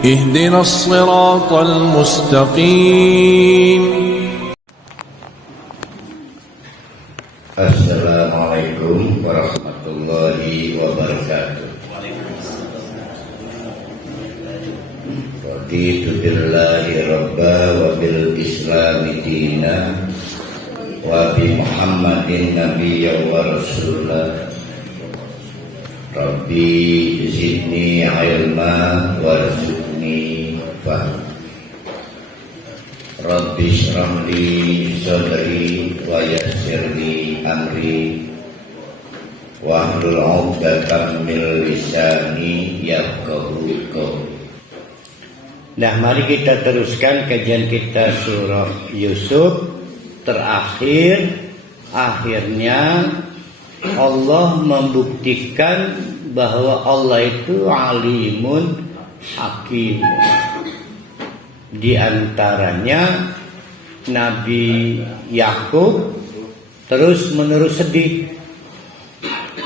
اهدنا الصراط المستقيم. Assalamualaikum warahmatullahi wabarakatuh. Raditu billahi rabba wa bil islami dina wa bi Muhammadin nabiyya wa rasulah. Rabbi zidni ilma warzuqni fahma. Rabbi shrah li sadri wa yassir li amri wahlul 'uqdatam min lisani yafqahu qawli. Nah, mari kita teruskan kajian kita surah Yusuf. Akhirnya Allah membuktikan bahwa Allah itu alimun hakim. Di antaranya Nabi Yakub terus menerus sedih.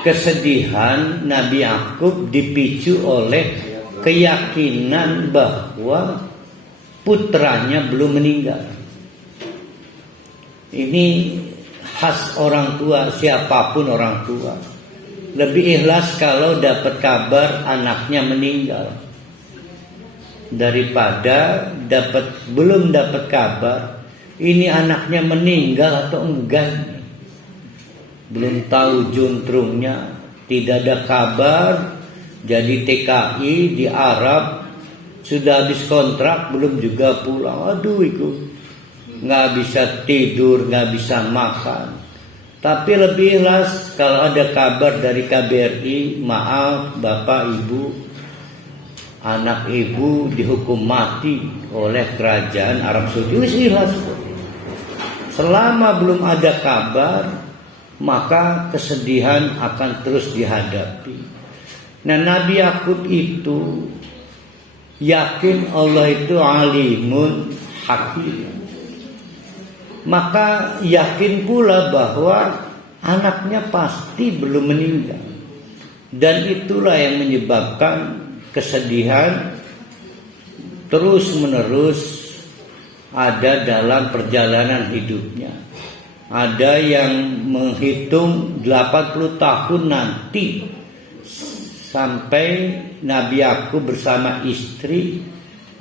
Kesedihan Nabi Yakub dipicu oleh keyakinan bahwa putranya belum meninggal. Ini khas orang tua, siapapun orang tua. Lebih ikhlas kalau dapat kabar anaknya meninggal daripada belum dapat kabar ini anaknya meninggal atau enggak. Belum tahu juntrungnya, tidak ada kabar, jadi TKI di Arab, sudah habis kontrak belum juga pulang. Aduh, itu nggak bisa tidur, nggak bisa makan. Tapi lebih ikhlas kalau ada kabar dari KBRI, maaf Bapak Ibu, anak ibu dihukum mati oleh kerajaan Arab Saudi. Ikhlas. Selama belum ada kabar, maka kesedihan akan terus dihadapi. Nah, Nabi Yakub itu yakin Allah itu alimun hakim. Maka yakin pula bahwa anaknya pasti belum meninggal. Dan itulah yang menyebabkan kesedihan terus menerus ada dalam perjalanan hidupnya. Ada yang menghitung 80 tahun nanti sampai Nabi Yakub bersama istri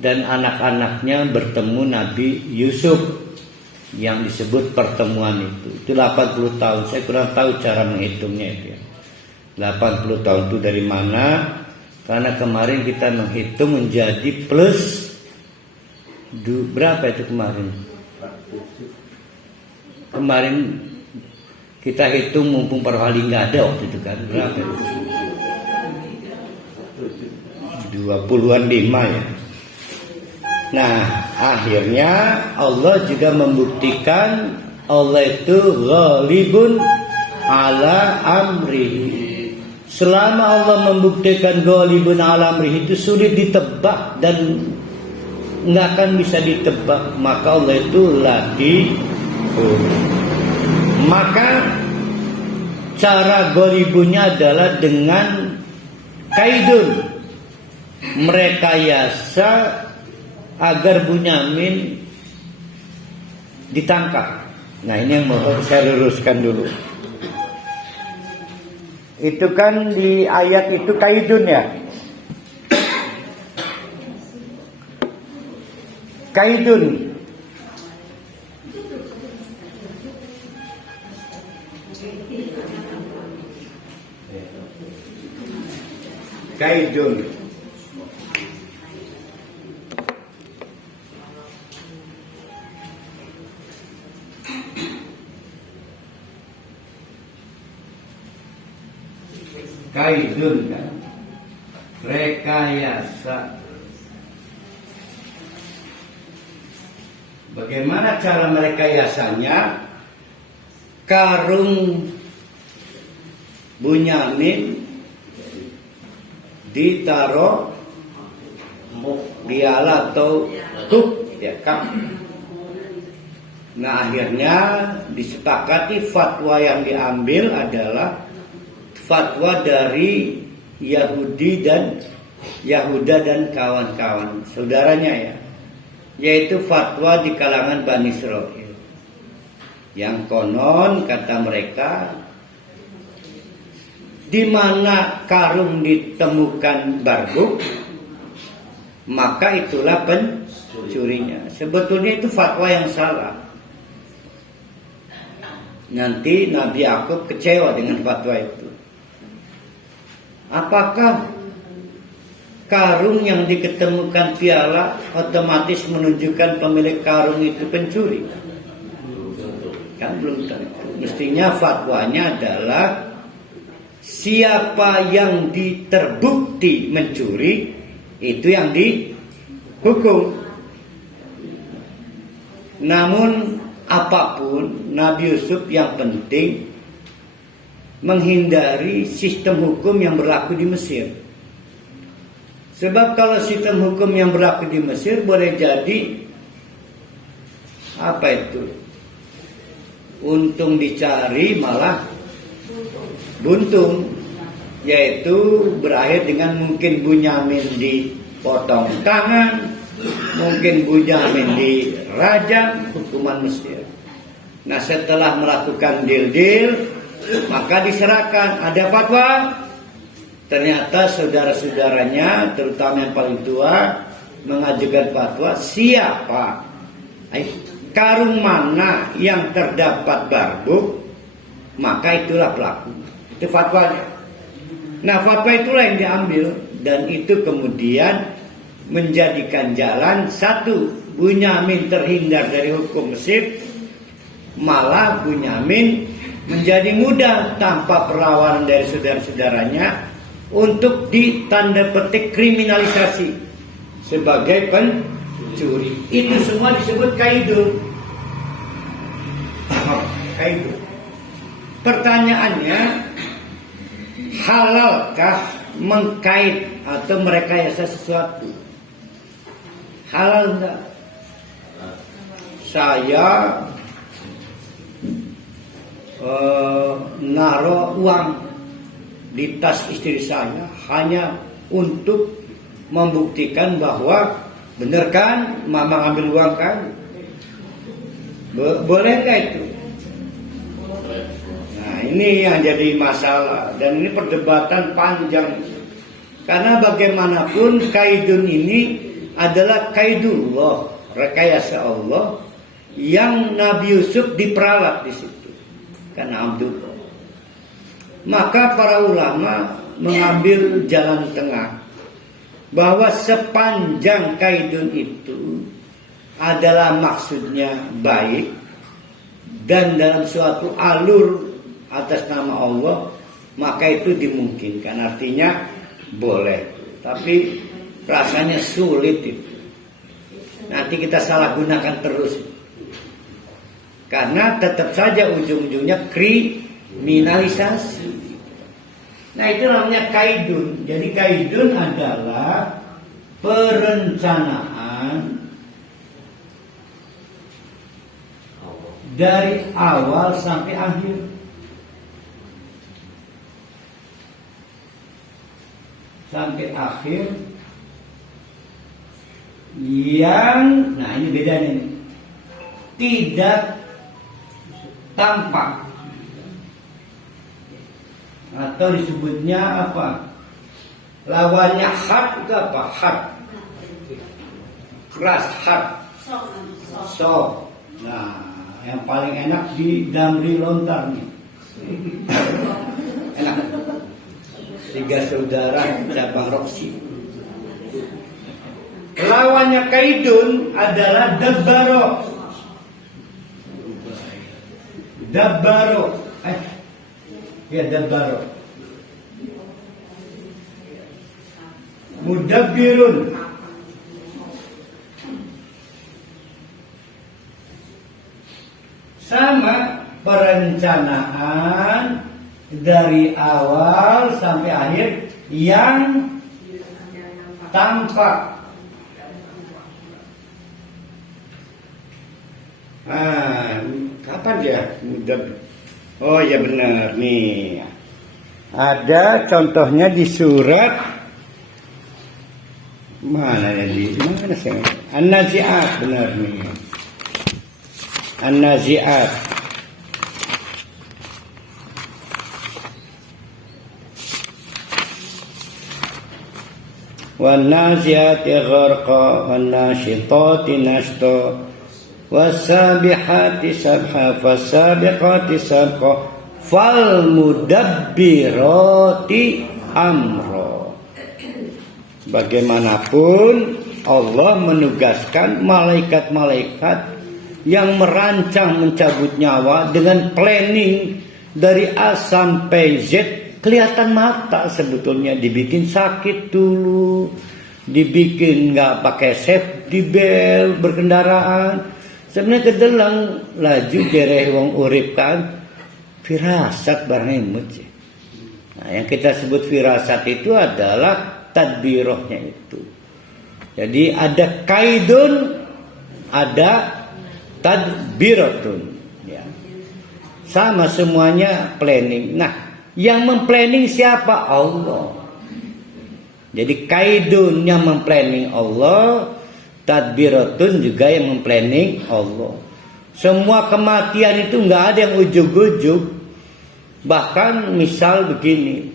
dan anak-anaknya bertemu Nabi Yusuf, yang disebut pertemuan itu 80 tahun. Saya kurang tahu cara menghitungnya itu ya. 80 tahun itu dari mana? Karena kemarin kita menghitung menjadi plus berapa itu kemarin? Kemarin kita hitung mumpung Pak Wali nggak ada waktu itu kan, berapa itu? 25 ya. Nah, akhirnya Allah juga membuktikan Allah itu ghalibun ala amri. Selama Allah membuktikan ghalibun ala amri itu sulit ditebak dan nggak akan bisa ditebak, maka Allah itu latih. Maka cara ghalibunnya adalah dengan kaidun, merekayasa agar Bunyamin ditangkap. Nah, ini yang mau saya luruskan dulu. Itu kan di ayat itu kaidun ya. Kaidun. Kaidun. Kaidun kan, rekayasa. Bagaimana cara merekayasanya? Karung Bunyamin ditaruh di alat atau kuk ya kan. Nah, akhirnya disepakati fatwa yang diambil adalah fatwa dari Yahudi dan Yahuda dan kawan-kawan saudaranya ya, yaitu fatwa di kalangan Bani Israel yang konon kata mereka di mana karung ditemukan barbuk maka itulah pencurinya. Sebetulnya itu fatwa yang salah. Nanti Nabi Yakub kecewa dengan fatwa itu. Apakah karung yang diketemukan piala otomatis menunjukkan pemilik karung itu pencuri? Kan belum tentu. Mestinya fatwanya adalah siapa yang terbukti mencuri itu yang dihukum. Namun apapun Nabi Yusuf yang penting menghindari sistem hukum yang berlaku di Mesir. Sebab kalau sistem hukum yang berlaku di Mesir boleh jadi apa itu? Untung dicari malah buntung, yaitu berakhir dengan mungkin Bunyamin dipotong tangan, mungkin Bunyamin dirajam, hukuman Mesir. Nah setelah melakukan deal maka diserahkan, ada fatwa. Ternyata saudara-saudaranya terutama yang paling tua mengajukan fatwa, siapa karung mana yang terdapat barbuk maka itulah pelaku. Itu fatwanya. Nah fatwa itulah yang diambil dan itu kemudian menjadikan jalan satu, Bunyamin terhindar dari hukum Mesir, malah Bunyamin menjadi mudah tanpa perlawanan dari saudara-saudaranya untuk ditanda petik kriminalisasi sebagai pencuri. Itu semua disebut kaidun. Kaidun. Pertanyaannya, halalkah mengkait atau merekayasa sesuatu? Halal enggak? Saya naruh uang di tas istri saya hanya untuk membuktikan bahwa benar kan mama ngambil uang kan? Boleh nggak itu? Nah ini yang jadi masalah dan ini perdebatan panjang karena bagaimanapun kaidun ini adalah kaidullah, rekayasa Allah yang Nabi Yusuf diperalat di situ karena Abdullah. Maka para ulama mengambil jalan tengah bahwa sepanjang kaidun itu adalah maksudnya baik dan dalam suatu alur atas nama Allah, maka itu dimungkinkan, artinya boleh. Tapi rasanya sulit itu. Nanti kita salah gunakan terus. Karena tetap saja ujung-ujungnya kriminalisasi. Nah itu namanya kaidun. Jadi kaidun adalah perencanaan dari awal sampai akhir. Sampai akhir yang, nah ini bedanya nih, tidak tampak atau disebutnya apa? Lawannya hard itu apa? Hard, keras, hard, soft. Nah, yang paling enak di Damri Lontar nih. Enak. 3 saudara cabang Roksi. Lawannya kaidun adalah dabbaro. Dabbaro. Ya dabbaro. Mudabbirun. Sama perencanaan dari awal sampai akhir yang tampak. Kapan dia mudah? Oh ya benar nih. Ada contohnya di surat Mana ya mana sih? An-Nazi'at benar nih. An-Nazi'at. Wan-Nazi'ati gharqa wan-Nashitati nashta was-Sabihati sabha fas-Sabiqati sabqa fal-Mudabbirati amra. Bagaimanapun Allah menugaskan malaikat-malaikat yang merancang mencabut nyawa dengan planning dari A sampai Z. Kelihatan mata sebetulnya, dibikin sakit dulu, dibikin nggak pakai safety belt berkendaraan. Sebenarnya kedelang laju dereh wong urip kan firasat barang imut. Nah, yang kita sebut firasat itu adalah tadbirohnya itu. Jadi ada kaidun, ada tadbiratun. Ya. Sama semuanya planning. Nah, yang memplanning siapa? Allah. Jadi kaidun yang memplanning Allah, tadbiratun juga yang memplanning Allah. Semua kematian itu nggak ada yang ujug-ujug. Bahkan misal begini,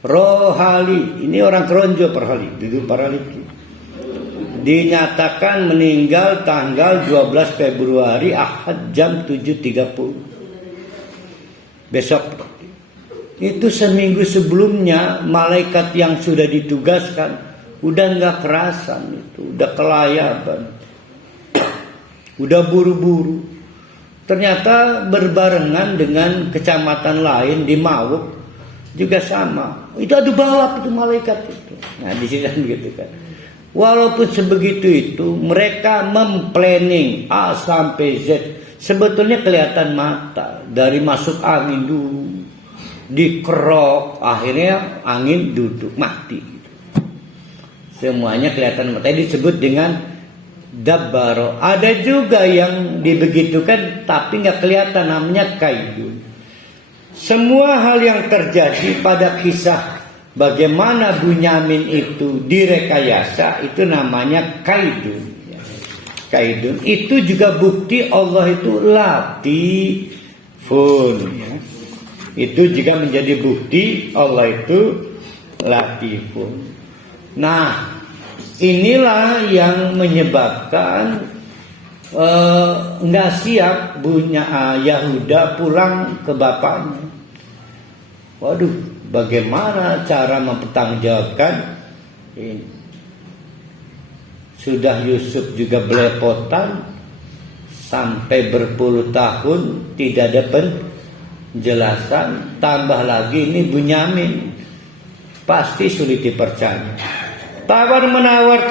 Rohali, ini orang keronjo Rohali, duduk paraliki, dinyatakan meninggal tanggal 12 Februari Ahad jam 7.30. Besok itu seminggu sebelumnya malaikat yang sudah ditugaskan udah nggak kerasan, itu udah kelayaban, udah buru-buru. Ternyata berbarengan dengan kecamatan lain di Mawuk juga sama. Itu adu balap itu malaikat itu. Nah di sini kan gitu kan. Walaupun sebegitu itu mereka memplanning A sampai Z. Sebetulnya kelihatan mata dari masuk angin dulu, dikerok, akhirnya angin duduk mati. Semuanya kelihatan mata. Disebut dengan dabbaro. Ada juga yang dibegitukan tapi nggak kelihatan, namanya kaidun. Semua hal yang terjadi pada kisah bagaimana Bunyamin itu direkayasa itu namanya kaidun. Kaidun itu juga bukti Allah itu latifun. Itu juga menjadi bukti Allah itu latifun. Nah, inilah yang menyebabkan nggak siap Yahuda pulang ke bapaknya. Waduh, bagaimana cara mempertanggungjawabkan ini? Sudah Yusuf juga belepotan sampai berpuluh tahun tidak ada penjelasan. Tambah lagi ini Bunyamin, pasti sulit dipercaya. Tawar menawar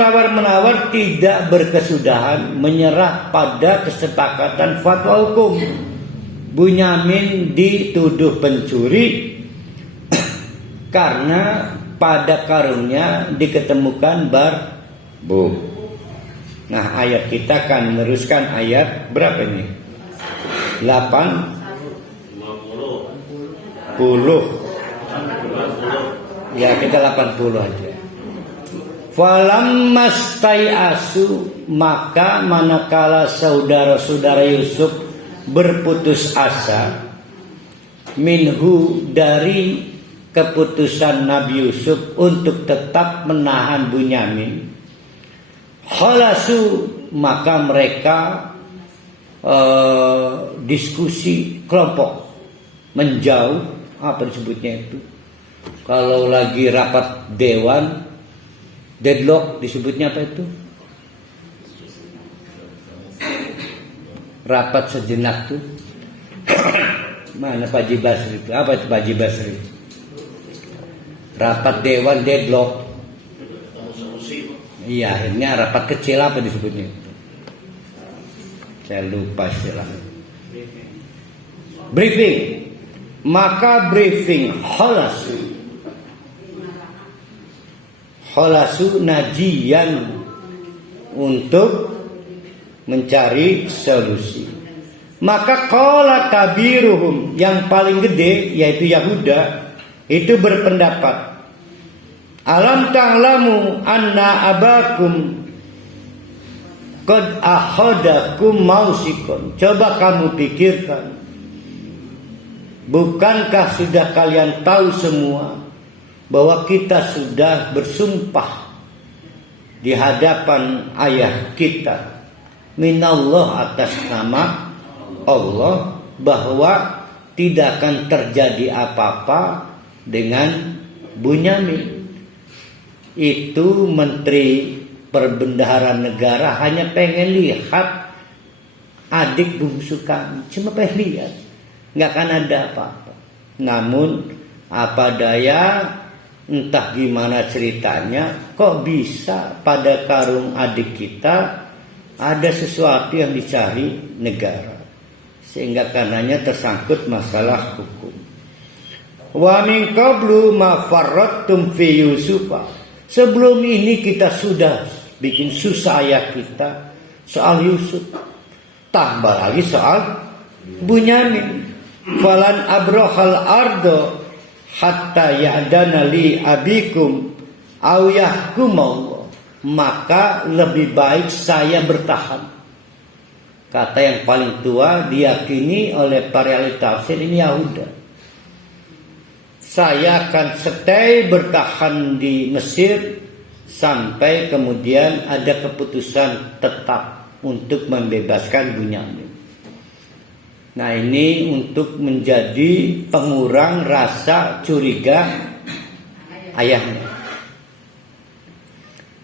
tidak berkesudahan, menyerah pada kesepakatan fatwa hukum. Bunyamin dituduh pencuri karena pada karungnya diketemukan barbuk. Nah, ayat kita akan meneruskan ayat berapa ini? 80. Ya, kita 80 aja. Falamastai'asu, maka manakala saudara-saudara Yusuf berputus asa, minhu, dari keputusan Nabi Yusuf untuk tetap menahan Bunyamin, khalasu, maka mereka diskusi kelompok, menjauh. Apa disebutnya itu? Kalau lagi rapat dewan, deadlock disebutnya apa itu? Rapat sejenak tuh. Mana Pak Haji Basri itu? Apa itu Pak Haji Basri? Rapat dewan deadlock. Iya, akhirnya rapat kecil apa disebutnya? Saya lupa istilahnya. Briefing. Maka briefing khalasu najian, untuk mencari solusi. Maka qala kabiruhum, yang paling gede yaitu Yahuda, itu berpendapat Alam ta'lamu anna abakum qad ahadakum mausikon. Coba kamu pikirkan, bukankah sudah kalian tahu semua bahwa kita sudah bersumpah di hadapan ayah kita, minallah, atas nama Allah, bahwa tidak akan terjadi apa-apa dengan Bunyamin. Itu menteri perbendaharaan negara hanya pengen lihat adik bungsu kami, cuma pengen lihat, nggak akan ada apa-apa. Namun apa daya, entah gimana ceritanya, kok bisa pada karung adik kita ada sesuatu yang dicari negara, sehingga karenanya tersangkut masalah hukum. Wa min qablu ma farrattum fi Yusufa. Sebelum ini kita sudah bikin susah ayah kita soal Yusuf, tambah lagi soal Bunyamin. Falan abrahal ardo hatta ya'dana li abikum aw yahkumallah. Maka lebih baik saya bertahan. Kata yang paling tua diyakini oleh para ahli tafsir ini Yahuda. Saya akan stay bertahan di Mesir sampai kemudian ada keputusan tetap untuk membebaskan Bunyamin. Nah, ini untuk menjadi pengurang rasa curiga ayahnya.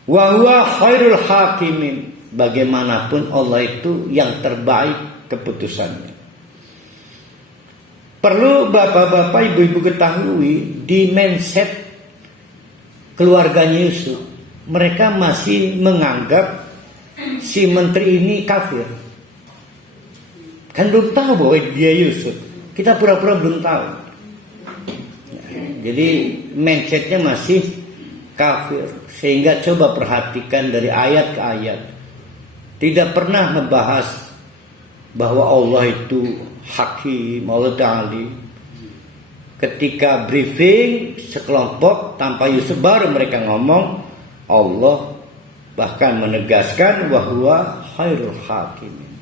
Wa huwa khairul hakimin. Bagaimanapun Allah itu yang terbaik keputusannya. Perlu bapak-bapak, ibu-ibu ketahui, di mindset keluarganya Yusuf, mereka masih menganggap si menteri ini kafir. Kan belum tahu bahwa dia Yusuf. Kita pura-pura belum tahu. Jadi mindsetnya masih kafir. Sehingga coba perhatikan dari ayat ke ayat. Tidak pernah membahas bahwa Allah itu Hakim, Allah Ta'ala. Ketika briefing sekelompok tanpa Yusuf, baru mereka ngomong. Allah bahkan menegaskan bahwa khairul hakimin.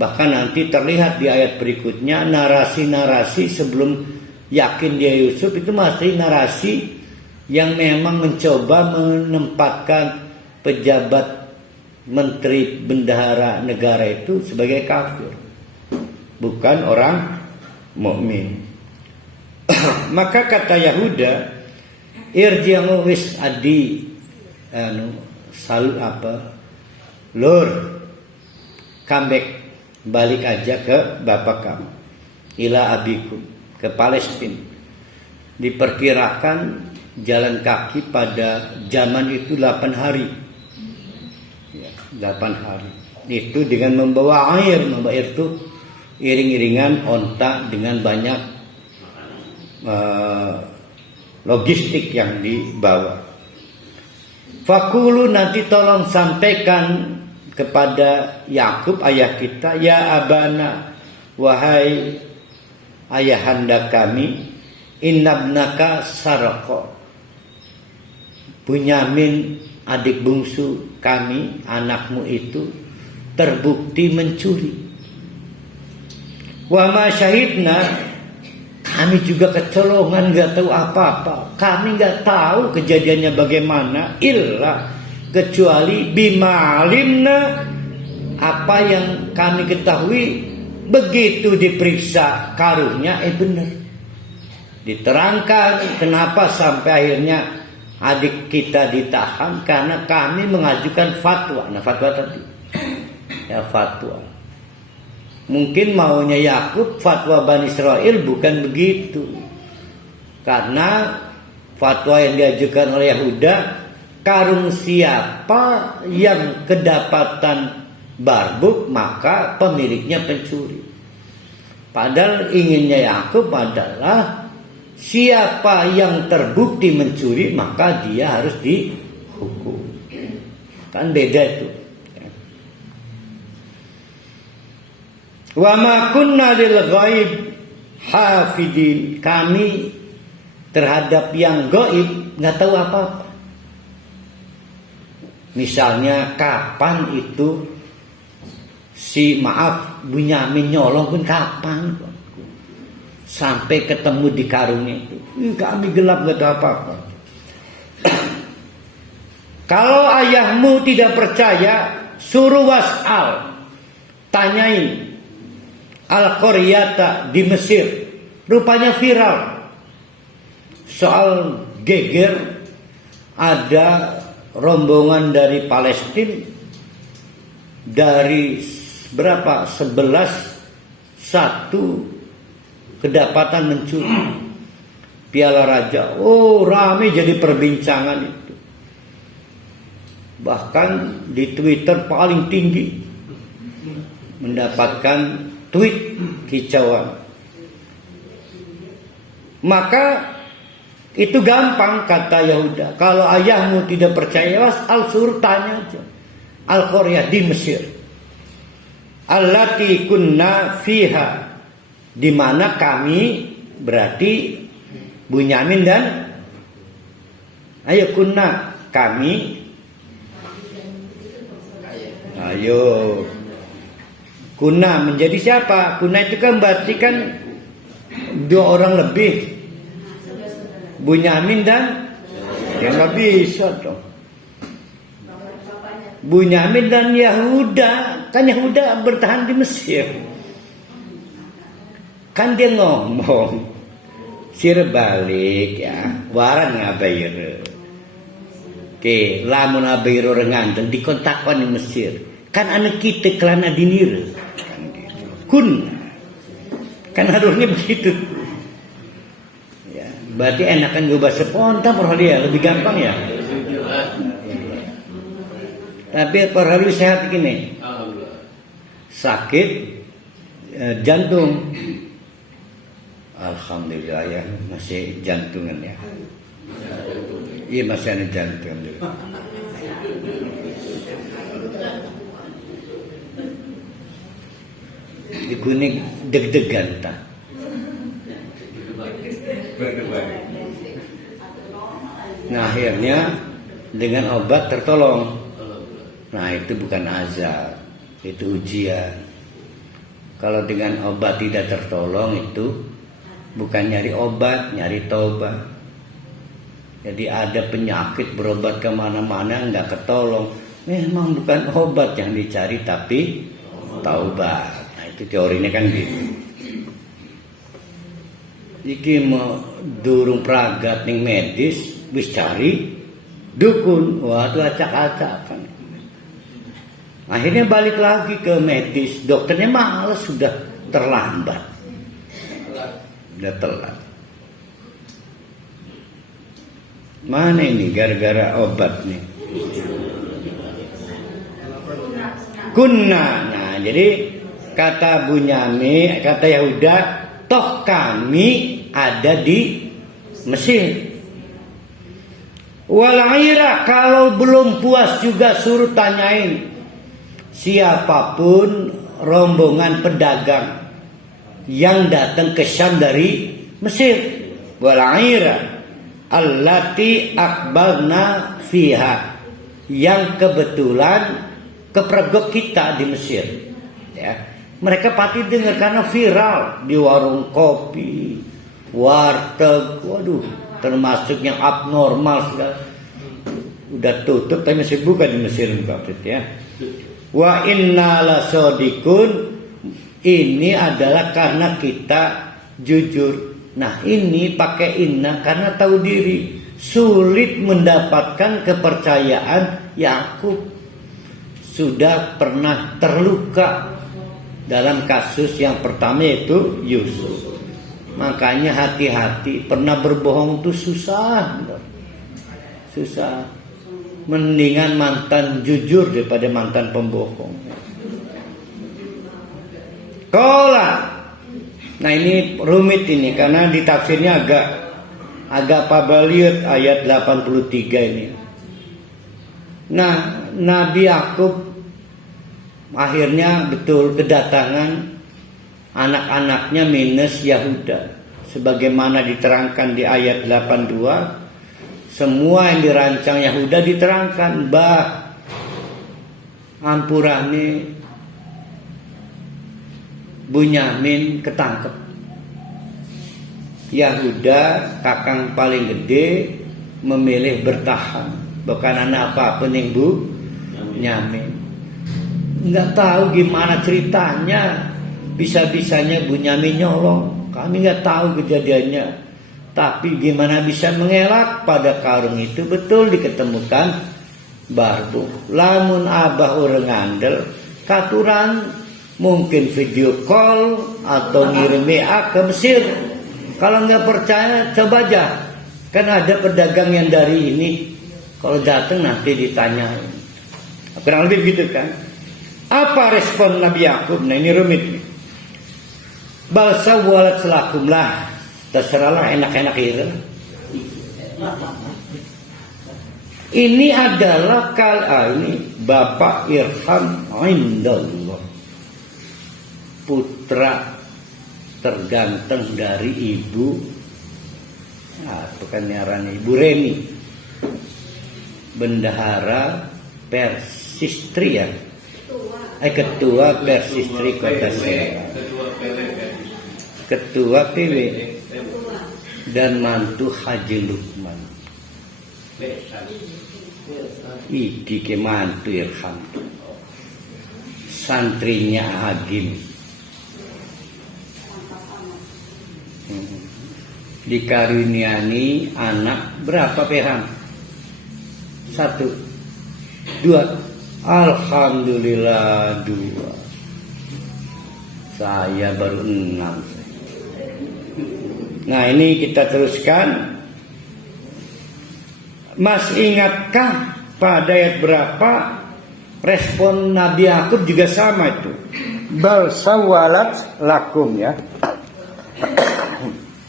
Bahkan nanti terlihat di ayat berikutnya, narasi-narasi sebelum yakin dia Yusuf itu masih narasi yang memang mencoba menempatkan pejabat menteri bendahara negara itu sebagai kafir, bukan orang mukmin. Maka kata Yahuda, irji'u wis adi lur comeback, balik aja ke bapak kamu, ila abikum, ke Palestina. Diperkirakan jalan kaki pada zaman itu 8 hari. 8 hari. Itu dengan membawa air itu iring-iringan onta dengan banyak logistik yang dibawa. Fakulu, nanti tolong sampaikan kepada Yakub ayah kita, ya abana, wahai ayahanda kami, innabnaka sarqa. Bunyamin adik bungsu kami, anakmu itu terbukti mencuri. Wa ma syahidna, kami juga kecolongan, gak tahu apa-apa. Kami gak tahu kejadiannya bagaimana, illa, kecuali bima alimna, apa yang kami ketahui. Begitu diperiksa karungnya, benar. Diterangkan kenapa sampai akhirnya adik kita ditahan, karena kami mengajukan fatwa. Nah, fatwa tadi ya, fatwa. Mungkin maunya Yakub fatwa Bani Israel bukan begitu, karena fatwa yang diajukan oleh Yahuda, karung siapa yang kedapatan barbuk maka pemiliknya pencuri. Padahal inginnya Yakub adalah siapa yang terbukti mencuri maka dia harus dihukum. Kan beda itu. Wa ma kunna lil ghaib hafidin. Kami terhadap yang gaib nggak tahu apa-apa. Misalnya kapan itu Bunyamin nyolong pun kapan, sampai ketemu di karungnya itu. Kami gelap nggak tahu apa-apa. Kalau ayahmu tidak percaya, suruh was'al, tanyain Al-Qaryata di Mesir. Rupanya viral soal geger, ada rombongan dari Palestina, dari berapa 11 kedapatan mencuri piala raja. Oh, rame jadi perbincangan itu. Bahkan di Twitter paling tinggi mendapatkan tweet kicauan. Maka itu gampang, kata Yahuda. Kalau ayahmu tidak percaya, was'al, suruh tanya aja. Al-Qaryah di Mesir. Allati kunna fiha, di mana kami, berarti Bunyamin dan ayo kunna, kami. Ayo kunna menjadi siapa? Kunna itu kan berarti kan 2 orang lebih. Bunyamin dan ya nggak bisa dong. Bunyamin dan Yahuda, kan Yahuda bertahan di Mesir. Kan dia ngomong sir balik ya, waran ngabayir. Oke, lamun abayir orang nganten dikontakkan di Mesir. Kan anak kita kelana dinir. Kan gitu. Kun. Kan harusnya begitu. Ya, berarti enakan gue bahasa spontan dia lebih gampang ya. Tapi per hari sehat gini, sakit jantung, alhamdulillah ya, masih jantungan ya, iya masih ada jantung. Di kuning deg-degan tak? Nah akhirnya dengan obat tertolong. Nah itu bukan azab, itu ujian. Kalau dengan obat tidak tertolong itu bukan nyari obat, nyari taubat. Jadi ada penyakit berobat kemana-mana nggak ketolong. Memang bukan obat yang dicari tapi taubat. Nah itu teorinya kan gitu. Iki mau durung pragat ning medis, wis cari dukun, waduh acak-acakan. Akhirnya balik lagi ke medis, dokternya malas, sudah terlambat, sudah telat. Mana ini gara-gara obat nih? Kunna. Nah, jadi kata Bunyamin, kata Yahuda, toh kami ada di Mesir. Walaira, kalau belum puas juga suruh tanyain siapapun rombongan pedagang yang datang ke Syam dari Mesir. Walaira allati aqbalna fiha, yang kebetulan kepergok kita di Mesir. Ya, mereka pasti dengar karena viral di warung kopi, warteg, waduh, termasuk yang abnormal segala. Udah tutup tapi masih buka di Mesir ya. Wa inna lasodikun, ini adalah karena kita jujur. Nah ini pakai inna karena tahu diri, sulit mendapatkan kepercayaan. Yakub sudah pernah terluka dalam kasus yang pertama yaitu Yusuf. Makanya hati-hati, pernah berbohong itu susah, susah. Mendingan mantan jujur daripada mantan pembohong. Kola. Nah ini rumit ini karena di tafsirnya agak pabaliut ayat 83 ini. Nah Nabi Yakub akhirnya betul kedatangan anak-anaknya minus Yahuda, sebagaimana diterangkan di ayat 82. semua yang dirancang Yahuda diterangkan. Ampurane Bunyamin ketangkep. Yahuda kakang paling gede memilih bertahan, bukan anak apa-apa nih Bunyamin. Nggak tahu gimana ceritanya, bisa-bisanya Bunyamin nyolong. Kami nggak tahu kejadiannya, tapi gimana bisa mengelak pada karung itu betul diketemukan barbuk. Lamun abah orang ngandel katuran, mungkin video call atau ngirim WA ke Mesir. Kalau nggak percaya coba aja, kan ada pedagang yang dari ini, kalau datang nanti ditanyain. Kurang lebih gitu kan. Apa respon Nabi Yakub? Nah ini rumit nih. Balsa walat selakum lah, terserahlah, enak-enak itu. Ini adalah ini Bapak Irham Indallah, putra terganteng dari ibu, bukan nyarani, Ibu Reni, bendahara Persistri ya, ketua Persistri Kota Serang, ketua PW, dan mantu Haji Lukman. Iki ke mantu Irham, santrinya Agim. Dikaruniani anak berapa Perham? 1, 2. Alhamdulillah 2. Saya baru 6. Nah ini kita teruskan. Mas ingatkah pada ayat berapa respon Nabi Yakub juga sama itu? Bal sawalat lakum ya.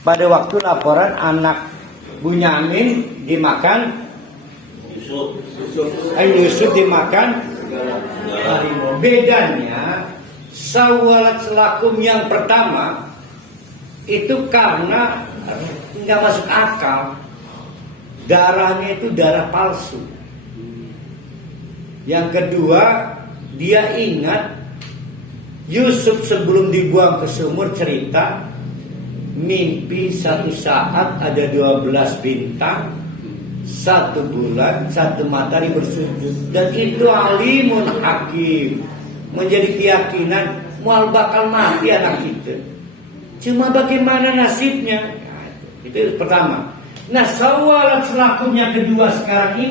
Pada waktu laporan anak Bunyamin dimakan Yusuf dimakan harimau. Bedanya sawalat selakum yang pertama itu karena nggak masuk akal, darahnya itu darah palsu. Yang kedua, dia ingat Yusuf sebelum dibuang ke sumur cerita mimpi satu saat ada 12 bintang, 1 bulan, 1 matahari bersujud, dan itu alimun hakim, menjadi keyakinan mual bakal mati anak kita. Cuma bagaimana nasibnya? Nah, itu pertama. Nah, sawalat selakunya kedua sekarang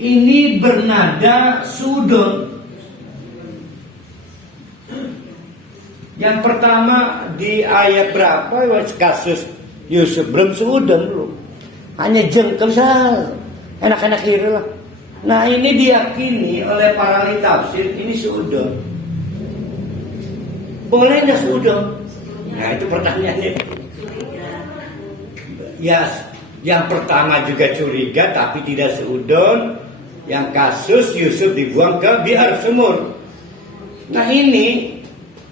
ini bernada sudon. Yang pertama di ayat berapa kasus Yusuf belum sudon dulu, hanya jengkel saja, enak-enak lah. Nah ini diyakini oleh para ahli tafsir ini sudon. Boleh nggak sudon? Nah itu pertanyaannya. Ya, yang pertama juga curiga tapi tidak seudon. Yang kasus Yusuf dibuang ke biar sumur. Nah ini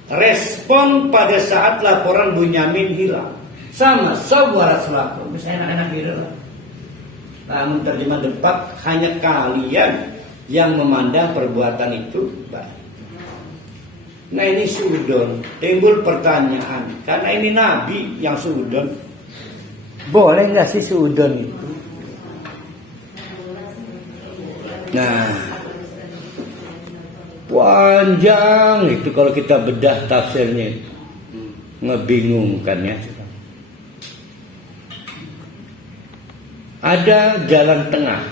respon pada saat laporan Bunyamin hilang. Sama sawarat selaku. Misalnya anak-anak gitu lah. Namun terjemah depak, hanya kalian yang memandang perbuatan itu baik. Nah ini sudon. Timbul pertanyaan, karena ini Nabi yang sudon, boleh nggak sih sudon itu? Nah panjang itu kalau kita bedah tafsirnya, ngebingungkan ya. Ada jalan tengah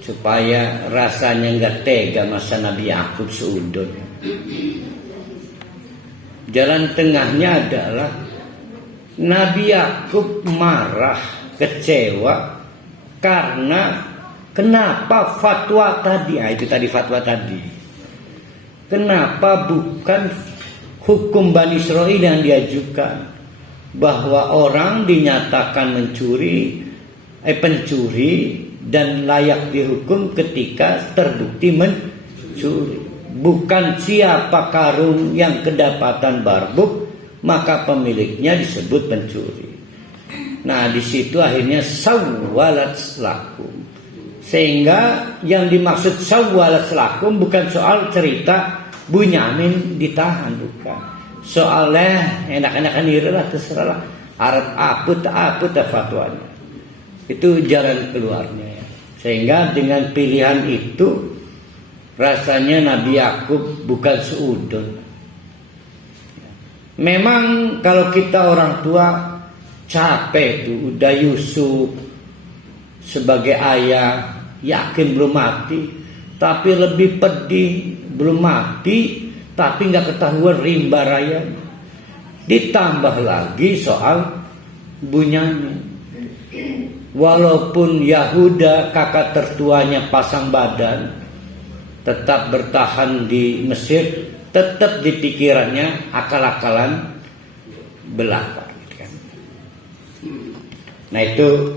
supaya rasanya nggak tega masa Nabi Yakub seudon. Jalan tengahnya adalah Nabi Yakub marah, kecewa karena kenapa fatwa tadi, itu tadi fatwa tadi. Kenapa bukan hukum Bani Israil yang diajukan? Bahwa orang dinyatakan pencuri dan layak dihukum ketika terbukti mencuri. Bukan siapa karung yang kedapatan barbuk maka pemiliknya disebut pencuri. Nah, di situ akhirnya sawwalat lakum. Sehingga yang dimaksud sawwalat lakum bukan soal cerita Bunyamin ditahan, bukan. Soalnya enak-enakan dirilah, terserahlah. Arab apa fatwanya. Itu jalan keluarnya ya. Sehingga dengan pilihan itu rasanya Nabi Yakub bukan seudon. Memang kalau kita orang tua capek tuh, udah Yusuf sebagai ayah yakin belum mati, tapi lebih pedih belum mati tapi nggak ketahuan rimba raya. Ditambah lagi soal Bunyamin. Walaupun Yahuda kakak tertuanya pasang badan, tetap bertahan di Mesir, tetap di pikirannya akal-akalan belaka. Nah itu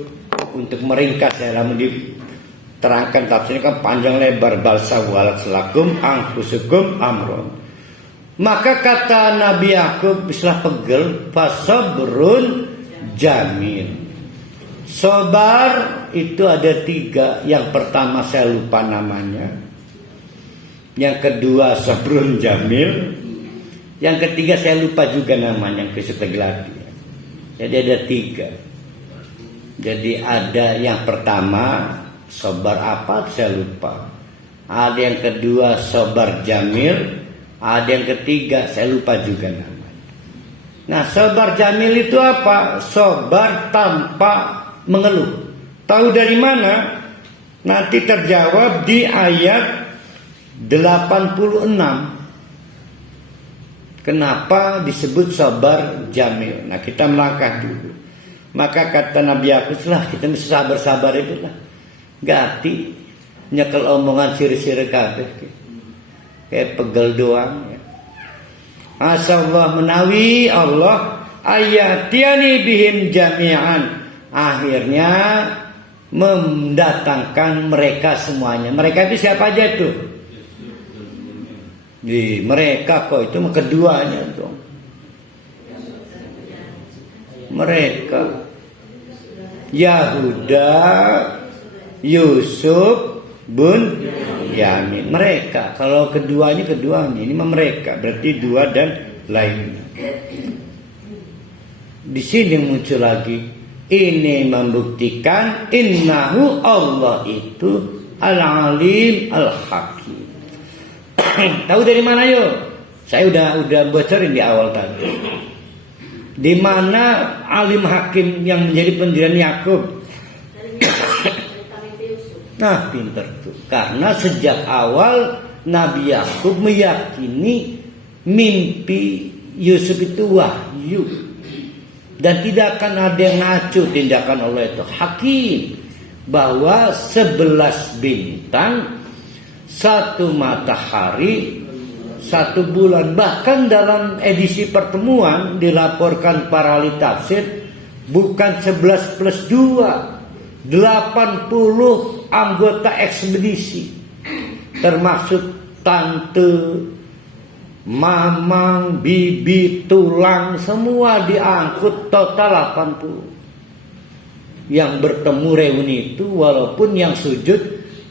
untuk meringkas ya, namun diterangkan tafsirnya kan panjang lebar. Balsa walat selakum angkusukum amron. Maka kata Nabi Yakub istilah pegel, fasabrun jamil. Sobar itu ada 3. Yang pertama saya lupa namanya. Yang kedua sabrun jamil. Yang ketiga saya lupa juga namanya, yang kesetegelati. Jadi ada 3. Jadi ada yang pertama sobar apa saya lupa. Ada yang kedua sobar jamil. Ada yang ketiga saya lupa juga namanya. Nah, sobar jamil itu apa? Sobar tanpa mengeluh. Tahu dari mana? Nanti terjawab di ayat 86. Kenapa disebut sabar jamil? Nah, kita melangkah dulu. Maka kata Nabi Yakub, lah kita mesti sabar-sabar itu lah. Gati nyekel omongan siri-siri kabeh. Kayak pegel doang ya. Asallah menawi Allah ayatiani bihim jami'an. Akhirnya mendatangkan mereka semuanya. Mereka itu siapa aja itu? Di mereka kok itu keduanya dong. Mereka Yahuda, Yusuf, Bunyamin. Mereka. Kalau keduanya ini mereka. Berarti 2 dan lainnya. Di sini muncul lagi. Ini membuktikan innahu Allah itu al-alim al-hakim. Tahu dari mana yuk? Saya udah bocorin di awal tadi. Di mana alim hakim yang menjadi pendirian Yakub? Nah, pinter tuh. Karena sejak awal Nabi Yakub meyakini mimpi Yusuf itu wahyu. Dan tidak akan ada yang ngacu tindakan Allah itu. Hakim. Bahwa 11 bintang, 1 matahari, 1 bulan. Bahkan dalam edisi pertemuan dilaporkan para ahli tafsir bukan 11 plus 2, 80 anggota ekspedisi, termasuk tante, mamang, bibi, tulang, semua diangkut, total 80 yang bertemu reuni itu. Walaupun yang sujud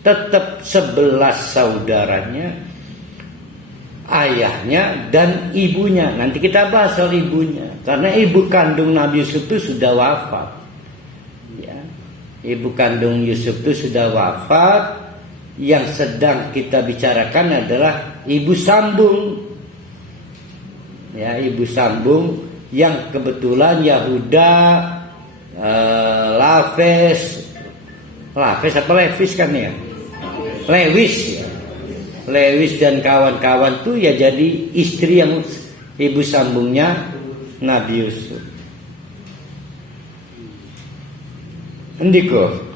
tetap 11 saudaranya, ayahnya dan ibunya. Nanti kita bahas soal ibunya, karena ibu kandung Nabi Yusuf itu sudah wafat ya. Ibu kandung Yusuf itu sudah wafat. Yang sedang kita bicarakan adalah ibu sambung ya, ibu sambung yang kebetulan Yahuda, Lafes apa Levis kan ya, Lewis ya. Lewis dan kawan-kawan tuh ya jadi istri yang ibu sambungnya Nabi Yusuf. Ndiko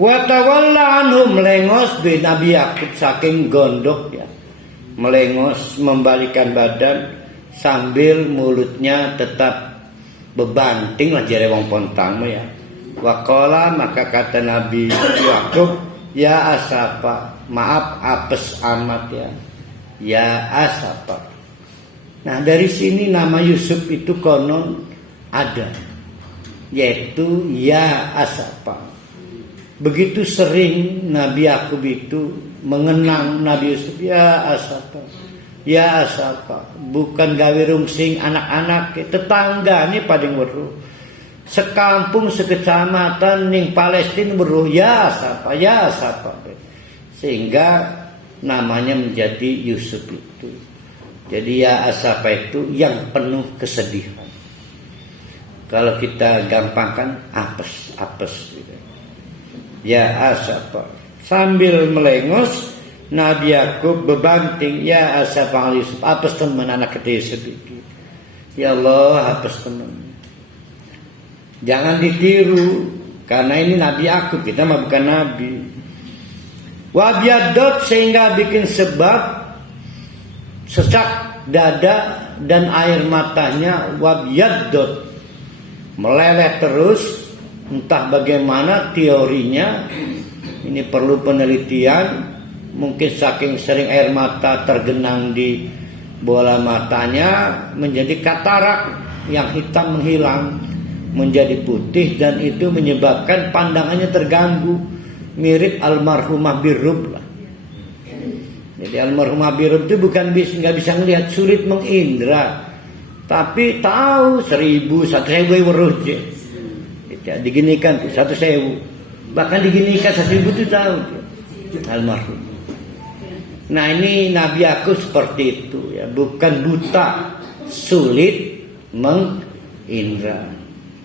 wa tawalla anhum, melengos be Nabi Yakub saking gondok ya. Melengos, membalikan badan sambil mulutnya tetap bebanting lah jare wong pontang ya. Waqala, maka kata Nabi Yakub, ya asafa, maaf apes amat ya. Ya asafa. Nah dari sini nama Yusuf itu konon ada, yaitu Ya Asafa. Begitu sering Nabi Yakub itu mengenang Nabi Yusuf, Ya Asafa, Ya Asafa. Bukan gawe rungsing anak-anak tetangga ini pada weruh. Sekampung sekecamatan ning Palestina weruh Ya Asafa, Ya Asafa. Sehingga namanya menjadi Yusuf itu. Jadi Ya Asafa itu yang penuh kesedihan. Kalau kita gampangkan apes gitu. Ya Asafa. Sambil melengos Nabi Yakub bebanting, Ya Asafa Yusuf. Apes teman anak kecil Yusuf itu. Ya Allah, apes teman. Jangan ditiru, karena ini Nabi Yakub, kita mah bukan Nabi. Wabiadot, sehingga bikin sebab sesak dada dan air matanya. Wabiadot, meleleh terus. Entah bagaimana teorinya, ini perlu penelitian. Mungkin saking sering air mata tergenang di bola matanya menjadi katarak, yang hitam menghilang menjadi putih, dan itu menyebabkan pandangannya terganggu, mirip almarhumah Birrub lah. Jadi almarhumah Birrub itu bukan nggak bisa ngelihat, sulit mengindra, tapi tahu 1.000 weruh je. Diginikan tuh 1.000, bahkan diginikan 1.000 itu tahu almarhum. Nah ini Nabi Yakub seperti itu ya, bukan buta, sulit mengindra.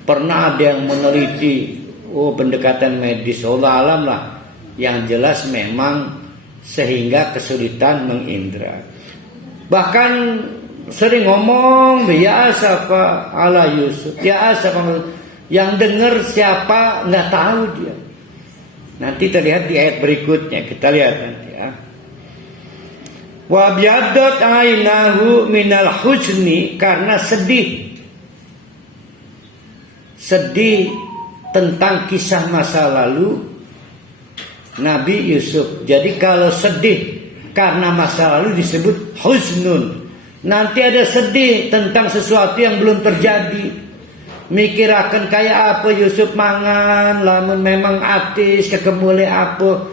Pernah ada yang meneliti, pendekatan medis, Allah alam lah, yang jelas memang sehingga kesulitan mengindra. Bahkan sering ngomong Ya Asafa ala Yusuf, Ya Asafa, yang dengar siapa nggak tahu dia. Nanti terlihat di ayat berikutnya, kita lihat nanti ya. Wa biadat ainahu minal huzni, karena sedih tentang kisah masa lalu Nabi Yusuf. Jadi kalau sedih karena masa lalu disebut huznun. Nanti ada sedih tentang sesuatu yang belum terjadi. Mikirakan kayak apa Yusuf mangan, lamun memang atis kekemule apa,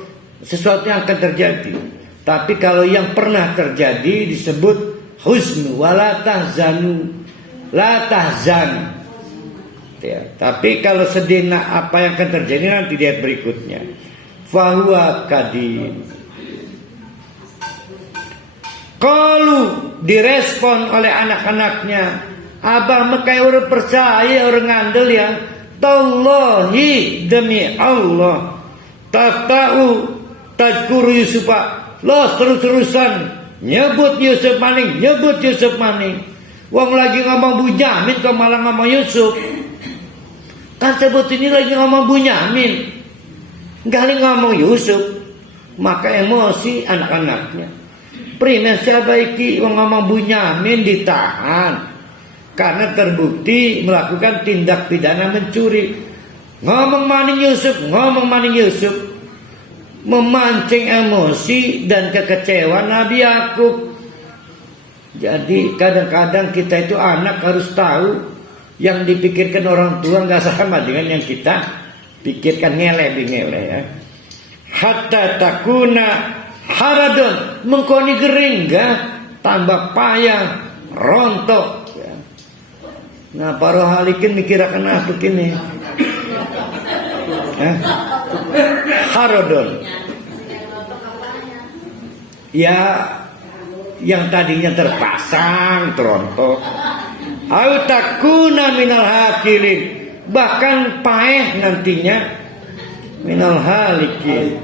sesuatu yang akan terjadi. Tapi kalau yang pernah terjadi disebut huznu, wala tahzanu, la tahzan. Ya, tapi kalau sedih apa yang akan terjadi nanti di ayat berikutnya. Fahuwa kadim. Kalau direspon oleh anak-anaknya, abah mekai orang percaya, orang ngandel ya. Tallahi, demi Allah, tafta'u tajkuru Yusufa. Los terus-terusan nyebut Yusuf maning. Wong lagi ngomong Bunyamin kok malah ngomong Yusuf. Kan sebut ini lagi ngomong Bunyamin, gali ngomong Yusuf. Maka emosi anak-anaknya. Primes baiki ngomong Bunyamin ditahan karena terbukti melakukan tindak pidana mencuri. Ngomong maning Yusuf, memancing emosi dan kekecewaan Nabi Yakub. Jadi kadang-kadang kita itu anak harus tahu yang dipikirkan orang tua nggak sama dengan yang kita pikirkan, ngeleh ya. Hatta takuna haradun, mengkoni gering tambah payah rontok. Nah para halikin mikirakan apa kini? Haradun. Ya yang tadinya terpasang terontok. Au takuna minal hakilin, bahkan paeh nantinya minal halikin.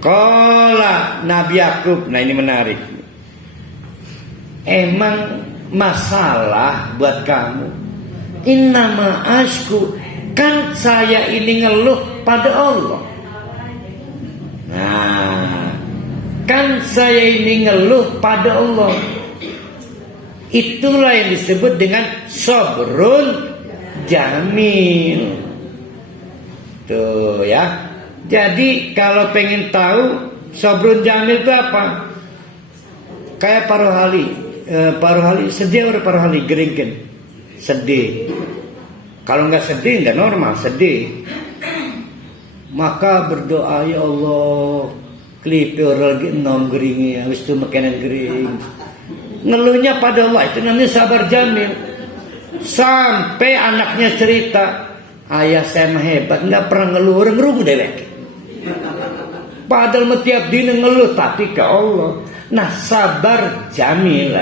Qala Nabi Yakub, nah ini menarik. Emang masalah buat kamu? Innama ashku, kan saya ini ngeluh pada Allah. Nah, kan saya ini ngeluh pada Allah. Itulah yang disebut dengan sabrun jamil. Tuh ya. Jadi kalau pengen tahu sabrun jamil itu apa? Kayak para hali, paruh hali sedih atau paruh hali geringkan? Sedih. Kalau nggak sedih nggak normal, sedih. Maka berdoa, ya Allah, klipi orang lagi nom geringi, habis itu makanan gering. Ngeluhnya pada Allah, itu namanya sabar jamil. Sampai anaknya cerita, ayah saya mah hebat, nggak pernah ngeluh, orang ngerugu dewek. Padahal setiap dina ngeluh, tapi ke Allah. Nah, sabar jamil.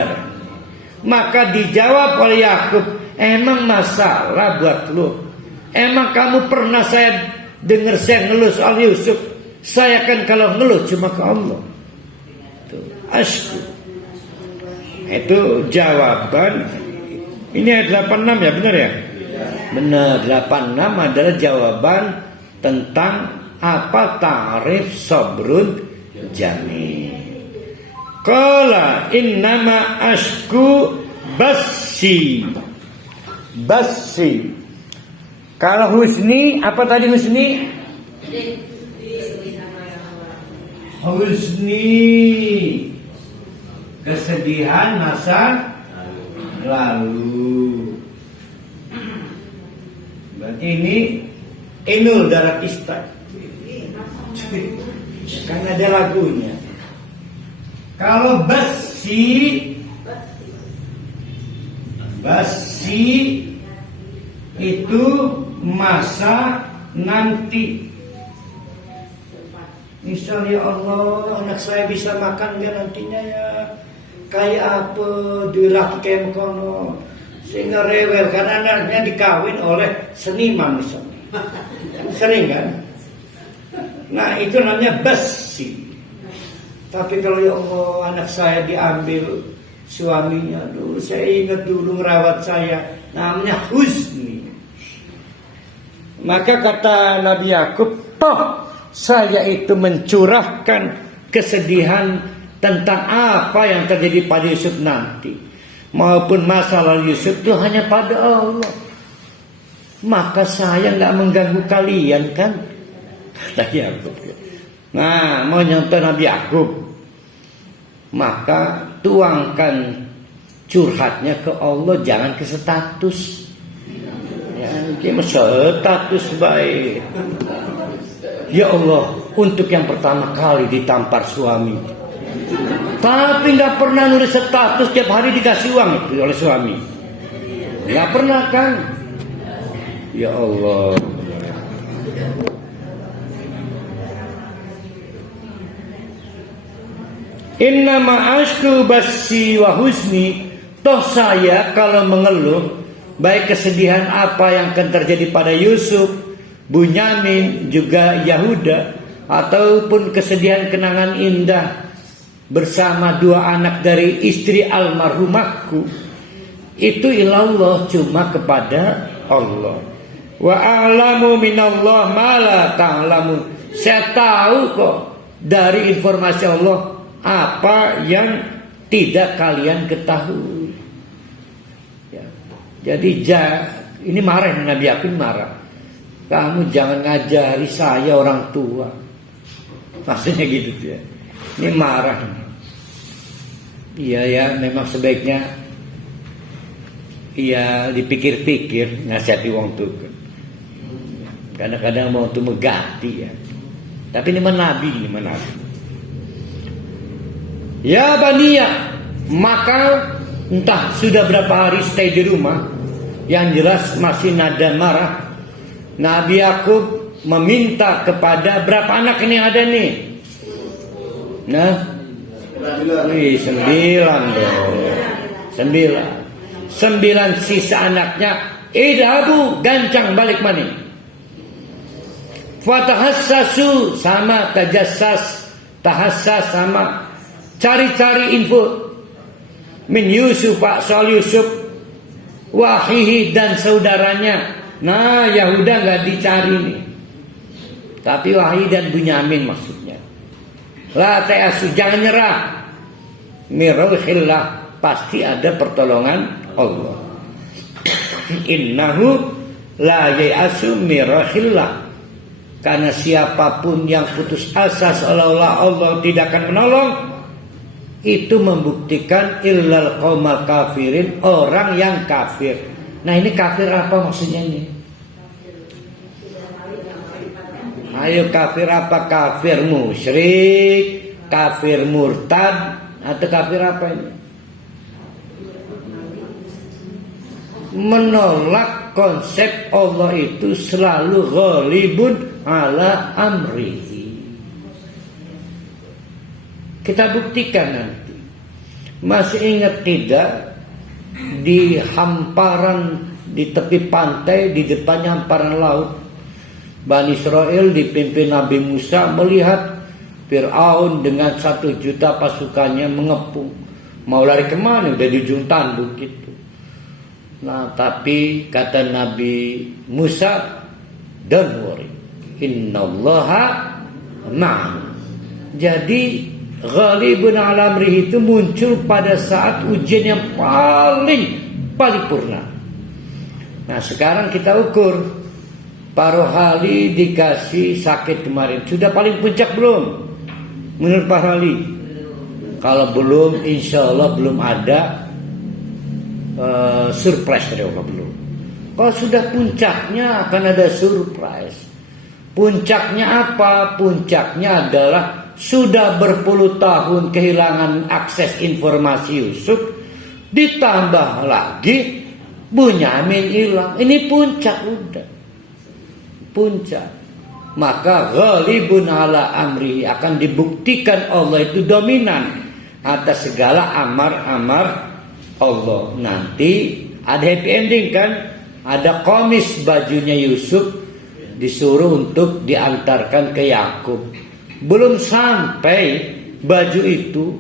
Maka dijawab oleh Yakub, emang masalah buat lu? Emang kamu pernah saya dengar saya ngeluh soal Yusuf? Saya kan kalau ngeluh cuma ke Allah. Ashku. Itu jawaban. Ini ayat 86 ya, benar ya? Benar, 86 adalah jawaban tentang apa tarif sabrun jamil. Qala innama ashku bassi. Bassi. Kalau husni, apa tadi husni? Husni, kesedihan masa lalu. Berarti ini Inul Daratista. Kan ada lagunya. Kalau basi itu masa nanti. Misalnya Allah, anak saya bisa makan nggak nantinya ya? Kayak apa? Dua laki kayak mengkono, sehingga rewel karena anaknya dikawin oleh seniman misalnya. Sering kan? Nah itu namanya basi. Tapi kalau ya Allah, anak saya diambil suaminya dulu, saya ingat dulu merawat saya, namanya husni. Maka kata Nabi Yakub, toh saya itu mencurahkan kesedihan tentang apa yang terjadi pada Yusuf nanti, maupun masalah Yusuf itu hanya pada Allah. Maka saya nggak mengganggu kalian kan? Kata Yakub. Nah, mau nyontoh Nabi Yakub, maka tuangkan curhatnya ke Allah, jangan ke status. Ya, dia status baik. Ya Allah, untuk yang pertama kali ditampar suami, tapi nggak pernah nulis status tiap hari dikasih uang itu oleh suami, nggak pernah kan? Ya Allah. Innama ashku bassi wa husni. Toh saya kalau mengeluh, baik kesedihan apa yang akan terjadi pada Yusuf, Bunyamin, juga Yahuda, ataupun kesedihan kenangan indah bersama dua anak dari istri almarhumahku, itu ilallah, cuma kepada Allah. Wa a'lamu minallah ma la ta'lamun. Saya tahu kok dari informasi Allah apa yang tidak kalian ketahui. Ya. Jadi ini marah, Nabi Yakub marah. Kamu jangan ngajari saya orang tua. Maksudnya gitu ya. Ini marah. Iya ya, memang sebaiknya iya dipikir-pikir nasihati wong tua. Kadang-kadang mau tuh megati ya. Tapi ini Nabi. Ya Baniya, maka entah sudah berapa hari stay di rumah, yang jelas masih nada marah. Nabi Yakub meminta kepada berapa anak ini ada nih? Nah, 9 dong. 9 sisa anaknya. Idhabu, gancang balik mani. Fatahassasu sama tajassas, tahassas sama cari-cari info. Min Yusuf, Pak soal Yusuf, wahihi dan saudaranya. Nah, Yahuda nggak dicari nih, tapi Wahyi dan Bunyamin maksudnya. La ta'asu, jangan nyerah. Mirauhillah, pasti ada pertolongan Allah. Innahu la ya'asu mirauhillah. Karena siapapun yang putus asa seolah-olah Allah tidak akan menolong, itu membuktikan illal qaumal kafirin, orang yang kafir. Nah ini kafir apa maksudnya ini? Ayo kafir apa? Kafir musyrik, kafir murtad, atau kafir apa ini? Menolak konsep Allah itu selalu ghalibun ala amrihi. Kita buktikan nanti. Masih ingat tidak, di hamparan, di tepi pantai, di depannya hamparan laut, Bani Israel dipimpin Nabi Musa melihat Fir'aun dengan 1 juta pasukannya mengepung. Mau lari kemana? Udah di ujung tanduk gitu. Nah tapi kata Nabi Musa, don't worry, innallaha ma'ana. Jadi ghalibun ala amrihi itu muncul pada saat ujian yang paling paripurna. Nah sekarang kita ukur, Pak Rohali dikasih sakit kemarin, sudah paling puncak belum? Menurut Pak Rohali? Kalau belum, insya Allah belum ada surprise dari Allah, belum. Kalau sudah puncaknya akan ada surprise. Puncaknya apa? Puncaknya adalah sudah berpuluh tahun kehilangan akses informasi Yusuf, ditambah lagi Bunyamin hilang. Ini puncak, udah puncak. Maka ghalibun ala amri, akan dibuktikan Allah itu dominan atas segala amar-amar Allah. Nanti ada happy ending kan? Ada komis bajunya Yusuf disuruh untuk diantarkan ke Yakub. Belum sampai baju itu,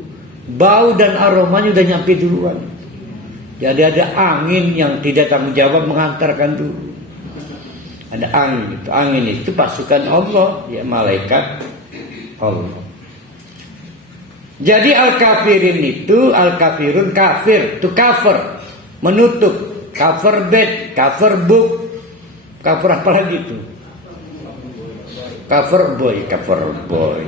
bau dan aromanya udah nyampe duluan. Jadi ada angin yang tidak tanggung jawab mengantarkan dulu. Ada angin itu pasukan Allah, ya malaikat Allah. Jadi al-kafirin itu, al-kafirun kafir, to cover, menutup, cover bed, cover book, cover apa lagi itu? Cover boy.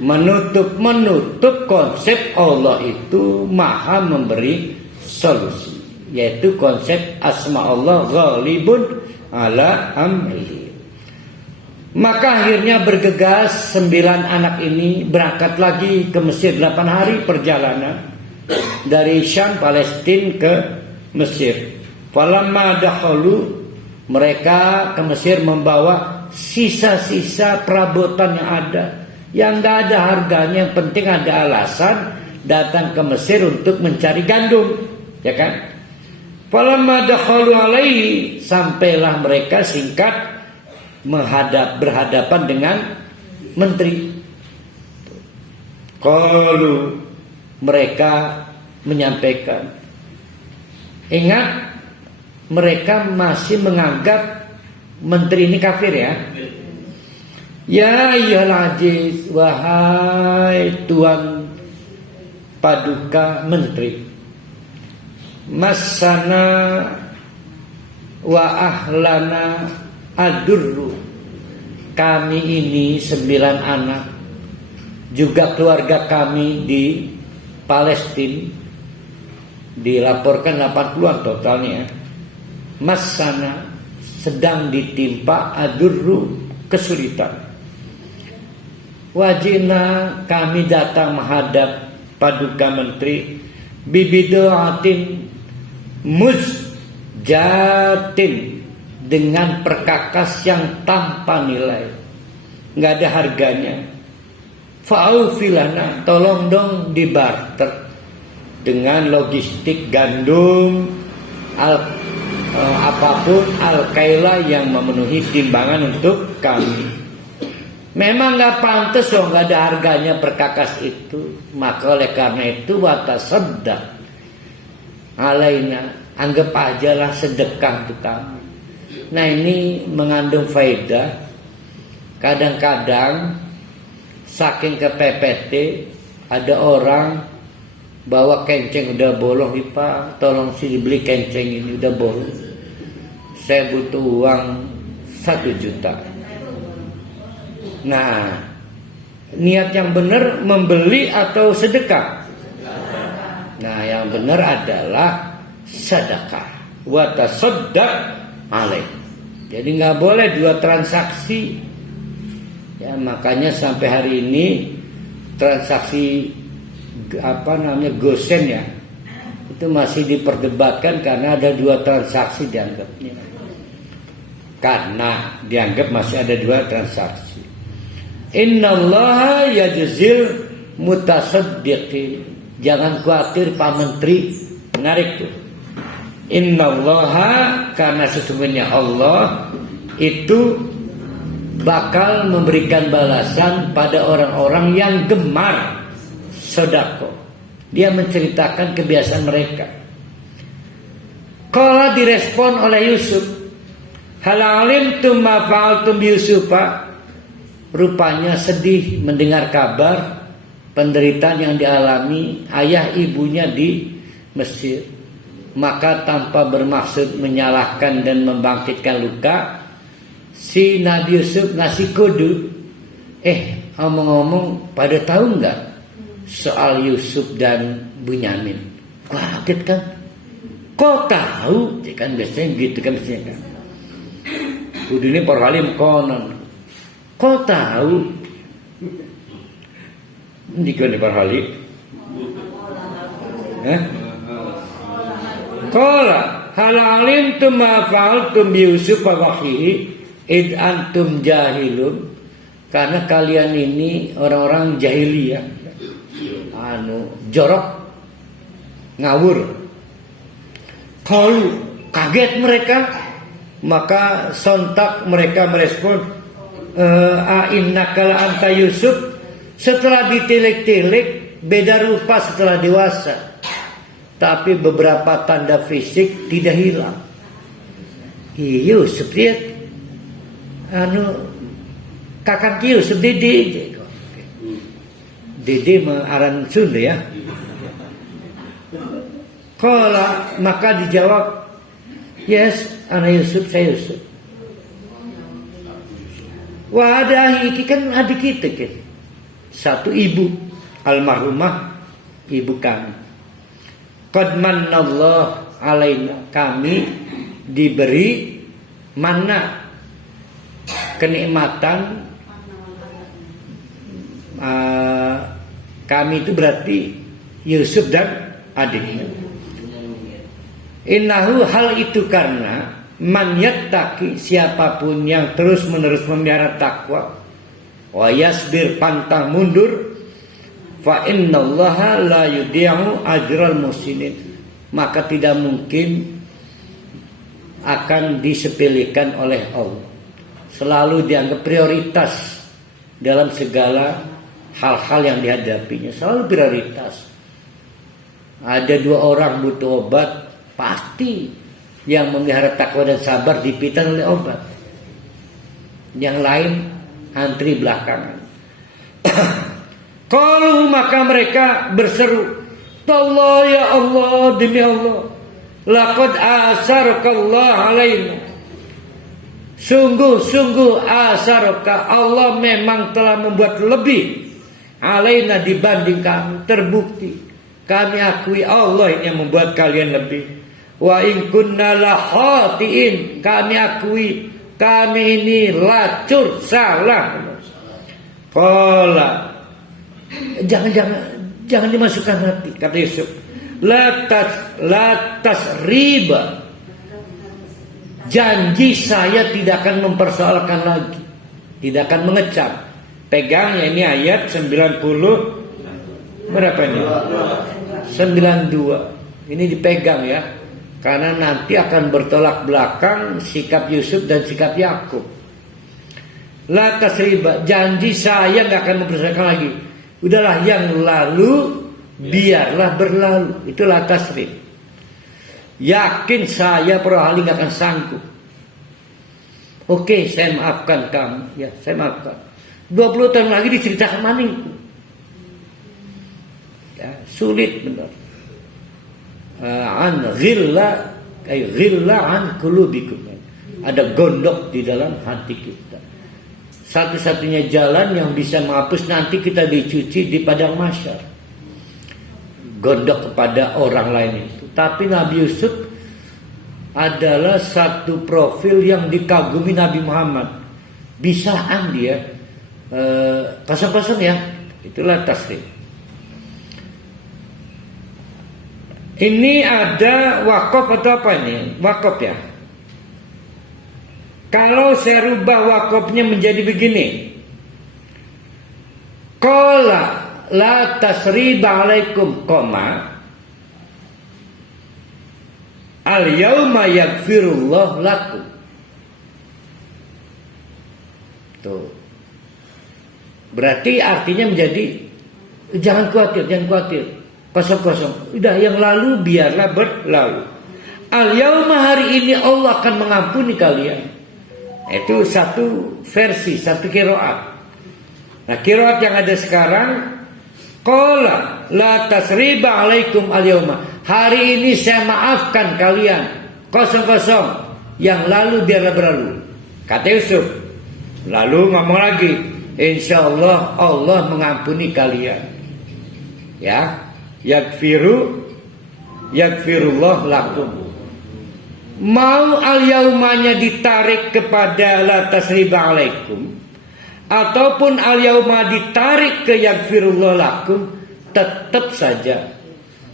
Menutup konsep Allah itu maha memberi solusi, yaitu konsep asma Allah ghalibun ala amri. Maka akhirnya bergegas 9 anak ini berangkat lagi ke Mesir. 8 hari perjalanan dari Syam Palestina ke Mesir. Falamma dakhalu, mereka ke Mesir membawa sisa-sisa perabotan yang ada, yang gak ada harganya, yang penting ada alasan datang ke Mesir untuk mencari gandum, ya kan? Falamma dakhalu alaihi, sampailah mereka singkat berhadapan dengan menteri. Qalu, mereka menyampaikan, ingat mereka masih menganggap menteri ini kafir ya. Ya ayyuhal aziz, wahai tuan paduka menteri, masana wa ahlana adurru, kami ini 9 anak, juga keluarga kami di Palestina, dilaporkan 80-an totalnya. Masana, sedang ditimpa adurru, kesulitan. Wajina, kami datang menghadap paduka menteri, bibidoatin muzjatin, dengan perkakas yang tanpa nilai, nggak ada harganya. Fa'ufilana, tolong dong dibarter dengan logistik gandum, apapun al-kaila yang memenuhi timbangan untuk kami. Memang nggak pantas loh, nggak ada harganya perkakas itu. Maka oleh karena itu watasaddaq alaina, anggap aja lah sedekah untuk kami. Nah ini mengandung faedah. Kadang-kadang saking kepepet, ada orang bawa kenceng udah bolong, Pak tolong sih dibeli kenceng ini udah bolong, saya butuh uang 1 juta. Nah niat yang benar membeli atau sedekah? Nah, yang benar adalah sedekah. Wa tasaddaq alaih. Jadi nggak boleh dua transaksi. Ya, makanya sampai hari ini transaksi gosen ya, itu masih diperdebatkan karena ada dua transaksi dianggapnya. Karena dianggap masih ada dua transaksi. Innallaha yajzil mutasaddiqin. Jangan khawatir Pak Menteri menarik tuh. Innallaha, karena sesungguhnya Allah itu bakal memberikan balasan pada orang-orang yang gemar sedekah. Dia menceritakan kebiasaan mereka. Qala direspon oleh Yusuf, hal alimtum ma fa'altum bi Yusufa. Rupanya sedih mendengar kabar penderitaan yang dialami ayah ibunya di Mesir. Maka tanpa bermaksud menyalahkan dan membangkitkan luka, si Nabi Yusuf ngasih kode. Ngomong-ngomong, pada tahu nggak soal Yusuf dan Bunyamin? Kaget kan? Kok tahu? Ya kan biasanya gitu kan biasanya kan. Kudu ini perhalim konon. Kok tahu? Ini kan perhalim. Qala hal alimtum ma fa'altum bi Yusuf wa akhihi id antum jahilun. Karena kalian ini orang-orang jahiliyah, jorok, ngawur. Kalau kaget mereka, maka sontak mereka merespon, innaka la anta Yusuf. Setelah ditilik-tilik, beda rupa setelah dewasa. Tapi beberapa tanda fisik tidak hilang. Yusuf dia kakak Yusuf Dede aran Sunda ya. Kala maka dijawab, yes, anak Yusuf, saya Yusuf. Wah, ada iki kan adik kita kan. Satu ibu almarhumah ibu kami. Qad mannallahu alaina, kami diberi mana kenikmatan. Kami itu berarti Yusuf dan adiknya. Innahu, hal itu karena man yattaqi, siapapun yang terus menerus memelihara takwa, wa yasbir, pantang mundur, fa innallaha la yudhi'u ajral muhsinin, maka tidak mungkin akan disepelekan oleh Allah. Selalu dianggap prioritas dalam segala hal-hal yang dihadapinya, selalu prioritas. Ada dua orang butuh obat, pasti yang memelihara takwa dan sabar dipitan oleh obat. Yang lain antri belakangan. Qalu, maka mereka berseru, Allah ya Allah, demi Allah, laqad asarakallah alaina. Sungguh-sungguh asaraka, Allah memang telah membuat lebih alaina dibanding kami. Terbukti kami akui Allah yang membuat kalian lebih. Wa in kunna la khatiin, kami akui kami ini lacur, salah. Qala, jangan dimasukkan hati, kata Yusuf. Latas riba, janji saya tidak akan mempersoalkan lagi, tidak akan mengecam. Pegang ya, ini ayat 90 berapa ini? 92. Ini dipegang ya, karena nanti akan bertolak belakang sikap Yusuf dan sikap Yakub. Latas riba, janji saya nggak akan mempersoalkan lagi. Udahlah, yang lalu biarlah berlalu. Itulah tasrif. Yakin saya perahali gak akan sanggup. Oke, saya maafkan kamu. Ya, saya maafkan. 20 tahun lagi diceritakan maningku. Ya, sulit benar. An ghilla, ghilla an qulubikum. Ada gondok di dalam hati kita. Satu-satunya jalan yang bisa menghapus nanti kita dicuci di padang mahsyar. gondok kepada orang lain itu. Tapi Nabi Yusuf adalah satu profil yang dikagumi Nabi Muhammad. Bisaan dia kosong-kosong ya, itulah tasrif. Ini ada wakaf atau apa ini? Wakaf ya. Kalau saya rubah wakafnya menjadi begini, qala la tasriba alaikum koma al yauma yaghfirullah lakum. Tuh. Berarti artinya menjadi jangan khawatir. Kosong-kosong. Udah, yang lalu biarlah berlalu. Al yauma, hari ini Allah akan mengampuni kalian. Itu satu versi, satu qiraat. Nah, qiraat yang ada sekarang, qala la tasriba alaikum al yauma. Hari ini saya maafkan kalian. Kosong-kosong. Yang lalu biarlah berlalu. Kata Yusuf. Lalu ngomong lagi, insyaallah Allah mengampuni kalian. Ya. Yaghfirullah lakum. Mau al-yaumanya ditarik kepada la tasriba alaikum, ataupun al-yauma ditarik ke yaghfirullah lakum, tetap saja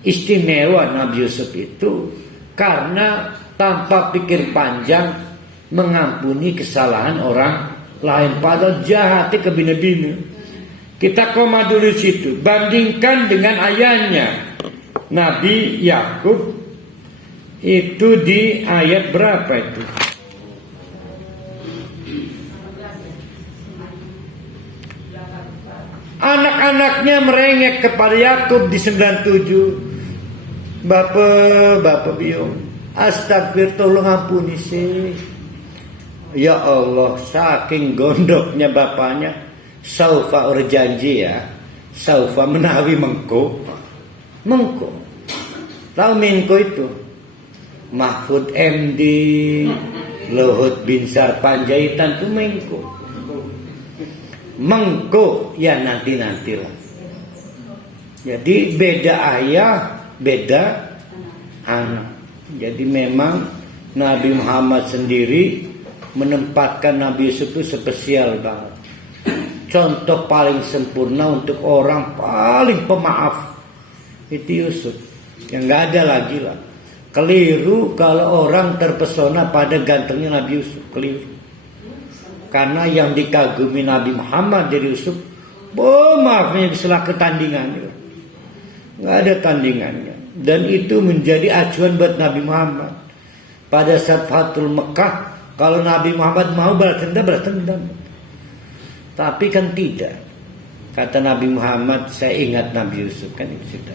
istimewa Nabi Yusuf itu karena tanpa pikir panjang mengampuni kesalahan orang lain, padahal jahatnya ke bina-bina. Kita koma dulu situ. Bandingkan dengan ayahnya Nabi Yakub. Itu di ayat berapa itu? Anak-anaknya merengek kepada Yakub di 97. Bapak biung, astagfir, tolong ampuni sih. Ya Allah, saking gondoknya bapaknya. Saufa urjanji ya, saufa menawi mengko. Tahu mengko itu? Mahfud MD, Luhut Binsar Panjaitan itu mengko ya nantilah. Jadi beda ayah, beda anak. Jadi memang Nabi Muhammad sendiri menempatkan Nabi Yusuf itu spesial banget. Contoh paling sempurna untuk orang paling pemaaf itu Yusuf. Yang nggak ada lagi lah. Keliru kalau orang terpesona pada gantengnya Nabi Yusuf. Keliru. Karena yang dikagumi Nabi Muhammad dari Yusuf, maafnya bisa ketandingannya. Nggak ada tandingannya. Dan itu menjadi acuan buat Nabi Muhammad. Pada saat Fathul Mekah, kalau Nabi Muhammad mau balas dendam. Tapi kan tidak. Kata Nabi Muhammad, saya ingat Nabi Yusuf, kan itu sudah.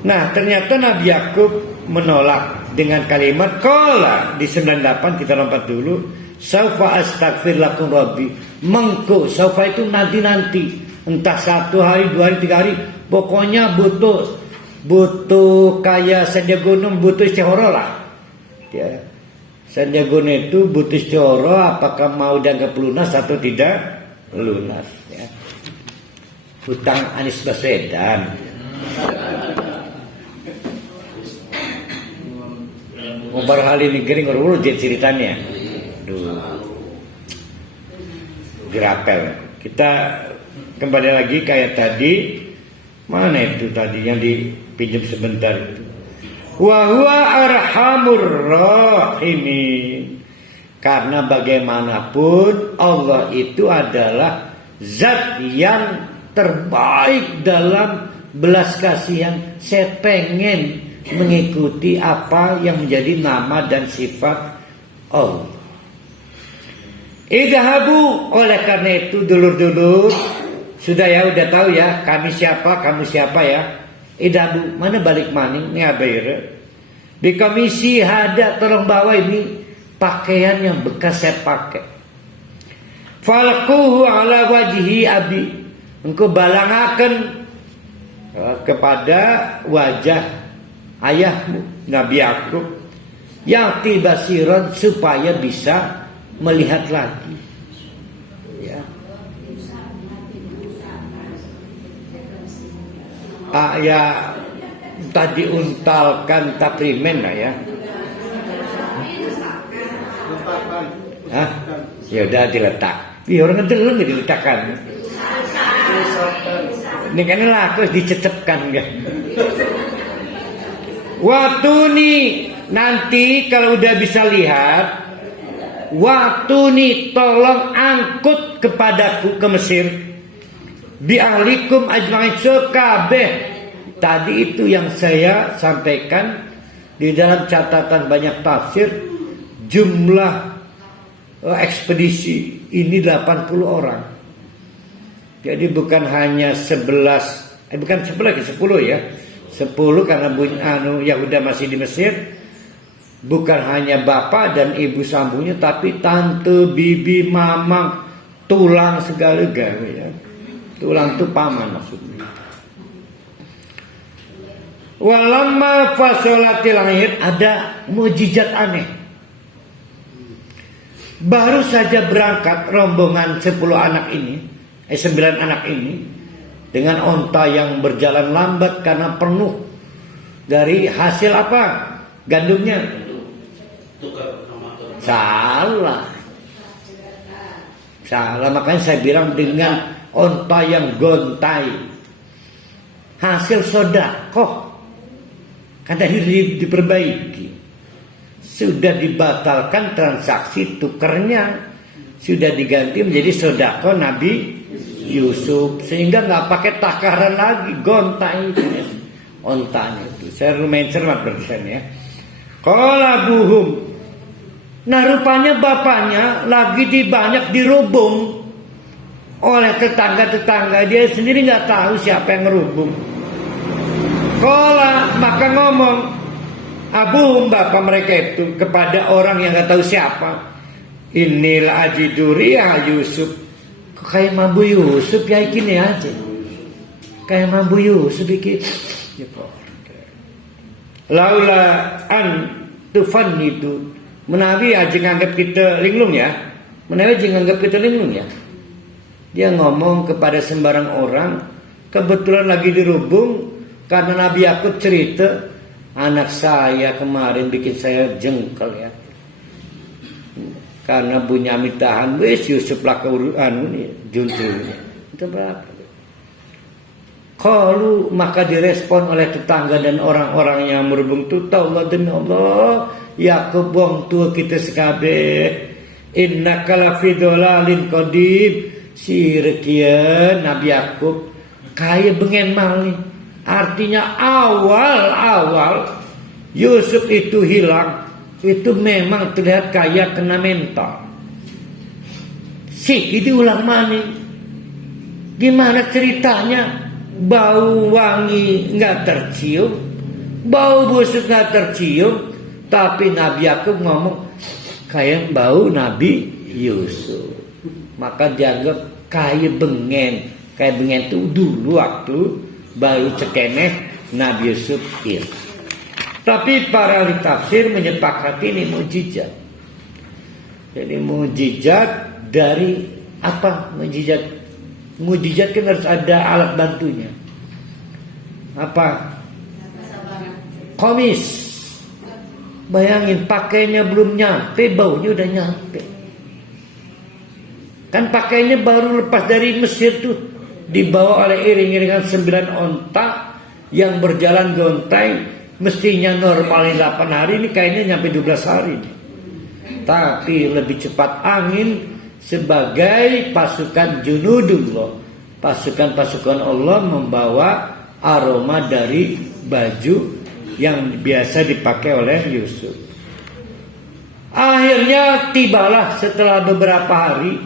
Nah, ternyata Nabi Yakub menolak dengan kalimat qala di 98. Kita lompat dulu. Saufa astaghfir lakum rabbi. Mengko, saufa itu nanti. Entah 1 hari, 2 hari, 3 hari. Pokoknya butuh kayak Sandiaga Uno, butuh istihara lah. Ya. Sandiaga Uno itu butuh istihara, apakah mau dianggap lunas atau tidak lunas. Ya. Hutang Anies Baswedan. Umar hal ini gering urut jadi ceritanya. Gerapel. Kita kembali lagi kayak tadi. Mana itu tadi yang dipinjam sebentar itu? Wa huwa arhamur rahimin. Karena bagaimanapun Allah itu adalah zat yang terbaik dalam belas kasihan. Saya pengen mengikuti apa yang menjadi nama dan sifat Allah. Idhabu, oleh karena itu dulur-dulur, sudah ya, udah tahu ya kami siapa, kamu siapa ya. Idhabu, mana balik maning ini abaire. Di komisi ada, tolong bawa ini pakaian yang bekas saya pakai. Falquhu ala wajhi abi, engkau balangaken kepada wajah ayahmu Nabi Yakub yang tibasiron, supaya bisa melihat lagi. Ya. Ya tadi untalkan taprimen lah ya. Hah? Ya udah diletak. Iya orang ngedeleng jadi diletakkan. Ini kan laku dicecepkan kan. Waktu nih nanti kalau udah bisa lihat, waktu nih tolong angkut kepadaku ke Mesir. Bi ahlikum ajmain sekabeh. Tadi itu yang saya sampaikan di dalam catatan banyak tafsir, jumlah ekspedisi ini 80 orang. Jadi bukan hanya 10 ya. 10 karena Yahuda masih di Mesir. Bukan hanya bapak dan ibu sambungnya, tapi tante, bibi, mamang, tulang segala ya. Tulang itu paman maksudnya. Walamma fasolatil lahir, ada mujizat aneh. Baru saja berangkat rombongan 9 anak ini dengan onta yang berjalan lambat karena penuh dari hasil apa? Gandumnya. Salah, makanya saya bilang dengan onta yang gontai, hasil sodakoh kan tadi diperbaiki. Sudah dibatalkan transaksi tukernya, sudah diganti menjadi sodako Nabi Yusuf, sehingga nggak pakai takaran lagi, gontai itu ya, ontanya itu. Saya lumayan cermat berkesan ya. Qala buhum, nah rupanya bapaknya lagi banyak dirubung oleh tetangga-tetangga, dia sendiri nggak tahu siapa yang ngerubung. Qala, maka ngomong abuhum, bapak mereka itu kepada orang yang nggak tahu siapa, inilah ajiduri ya Yusuf. Kayak mambu Yusuf ya gini aja. Kayak mambu Yusuf iki. Ya laula an tufan itu menawi aja nganggap kita linglung ya. Menawi aja nganggap kita linglung ya. Dia ngomong kepada sembarang orang, kebetulan lagi dirubung karena Nabi Yakub cerita, anak saya kemarin bikin saya jengkel ya. Karena Bunyamin tahan, wes Yusuf lah keuruan ini juntrunnya. Itu berapa? Kalau maka direspon oleh tetangga dan orang-orang yang merubung itu, Allah demi Allah, Yakub wong tua kita sekabeh, innaka lafi dolalin qadim, sirkian Nabi Yakub kaya bengen malih. Artinya awal-awal Yusuf itu hilang, itu memang terlihat kaya kena mental. Sik itu ulang maning. Gimana ceritanya? Bau wangi nggak tercium, bau busuk nggak tercium, tapi Nabi Yakub ngomong kayak bau Nabi Yusuf. Maka dianggap kayak bengen itu dulu waktu baru cekeneh Nabi Yusuf hilang. Tapi para ahli tafsir menyepakati ini mujizat. Jadi mujizat dari apa? Mujizat kan harus ada alat bantunya. Apa? Komis. Bayangin pakainya belum nyampe, baunya udah nyampe. Kan pakainya baru lepas dari Mesir tuh, dibawa oleh iring-iringan 9 onta yang berjalan gontai. Mestinya normalnya 8 hari, ini kayaknya nyampe 12 hari. Tapi lebih cepat angin sebagai pasukan junudullah. Pasukan-pasukan Allah membawa aroma dari baju yang biasa dipakai oleh Yusuf. Akhirnya tibalah setelah beberapa hari,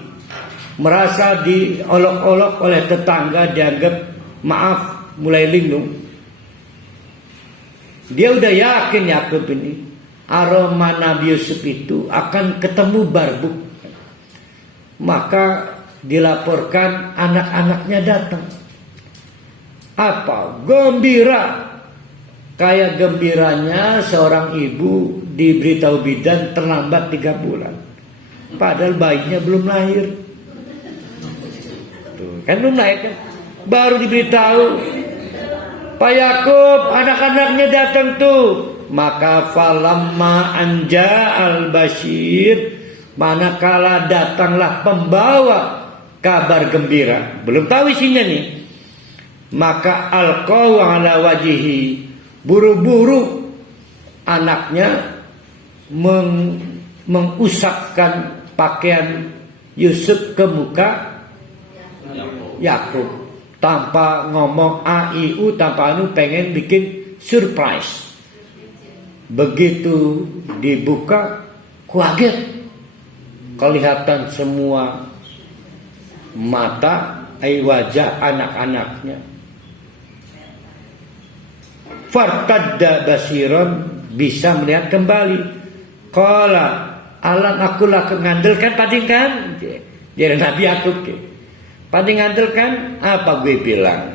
merasa diolok-olok oleh tetangga, dianggap maaf, mulai linglung. Dia udah yakin Yakub ini aroma Nabi Yusuf itu akan ketemu barbuk. Maka dilaporkan anak-anaknya datang. Apa? Gembira. Kayak gembiranya seorang ibu diberitahu bidan terlambat 3 bulan. Padahal bayinya belum lahir. Tuh, kan belum lahir kan? Baru diberitahu Pak Yakub, anak-anaknya datang tuh. Maka falamma anja al-bashir, manakala datanglah pembawa kabar gembira, belum tahu isinya nih, maka alqaw ala wajihi, buru-buru anaknya mengusapkan pakaian Yusuf ke muka Yakub tanpa ngomong aiu, tanpa pengen bikin surprise. Begitu dibuka, kaget, kelihatan semua mata, wajah anak-anaknya. Fartadda basiron, bisa melihat kembali. Qala alam aku lah ngandalkan padingkan. Jadi Nabi Yakub pading ngandalkan, apa gue bilang?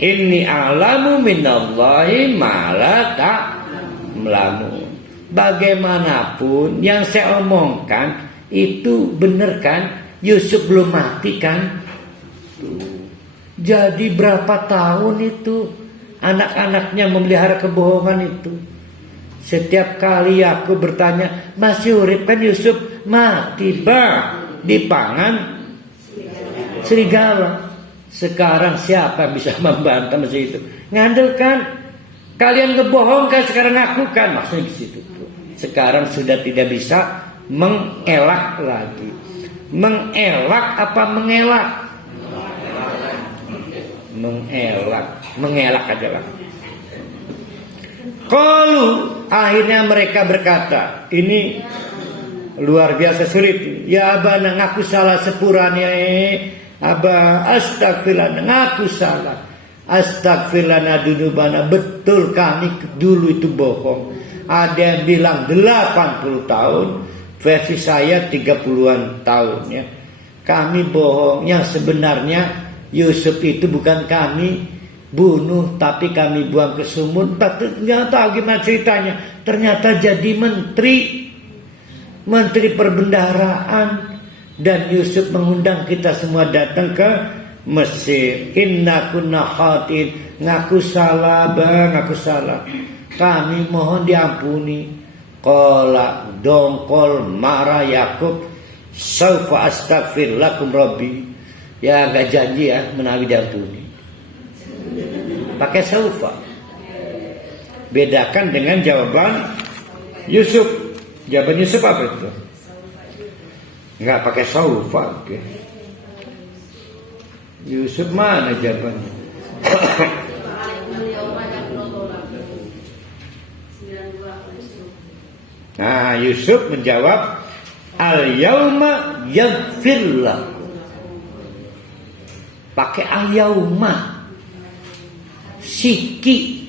Inni a'lamu minallahi ma la ta'lamun. Bagaimanapun yang saya omongkan itu benar kan? Yusuf belum mati kan? Jadi berapa tahun itu anak-anaknya memelihara kebohongan itu. Setiap kali aku bertanya, masih urip kan Yusuf? Mati dipangan serigala. Sekarang siapa yang bisa membantah masih itu? Ngandalkan, kalian ngebohongkan, sekarang ngakukan. Maksudnya di situ. Sekarang sudah tidak bisa mengelak lagi. Mengelak apa mengelak? Mengelak aja lah. Qalu, akhirnya mereka berkata, ini luar biasa sulit. Ya abana, ngaku salah sepuranya. Aba astagfirullah, ngaku salah. Astagfirullah dunubana, betul kami dulu itu bohong. Ada yang bilang 80 tahun, versi saya 30-an tahun ya. Kami bohong. Yang sebenarnya Yusuf itu bukan kami bunuh, tapi kami buang ke sumur. Nggak tahu gimana ceritanya. Ternyata jadi menteri perbendaharaan. Dan Yusuf mengundang kita semua datang ke Mesir. Inna kunna khatin, ngaku salah bang, ngaku salah. Kami mohon diampuni. Qala, dongkol marah Yakub, saufa astaghfir lakum rabbi. Ya gak janji ya menawi diampuni. Pakai saufa. Bedakan dengan jawaban Yusuf. Jawaban Yusuf apa itu? Enggak pakai saufa. Okay. Yusuf mana jawabannya? Nah, Yusuf menjawab, al-yauma yaghfir lakum. Pakai al-yauma. Siki.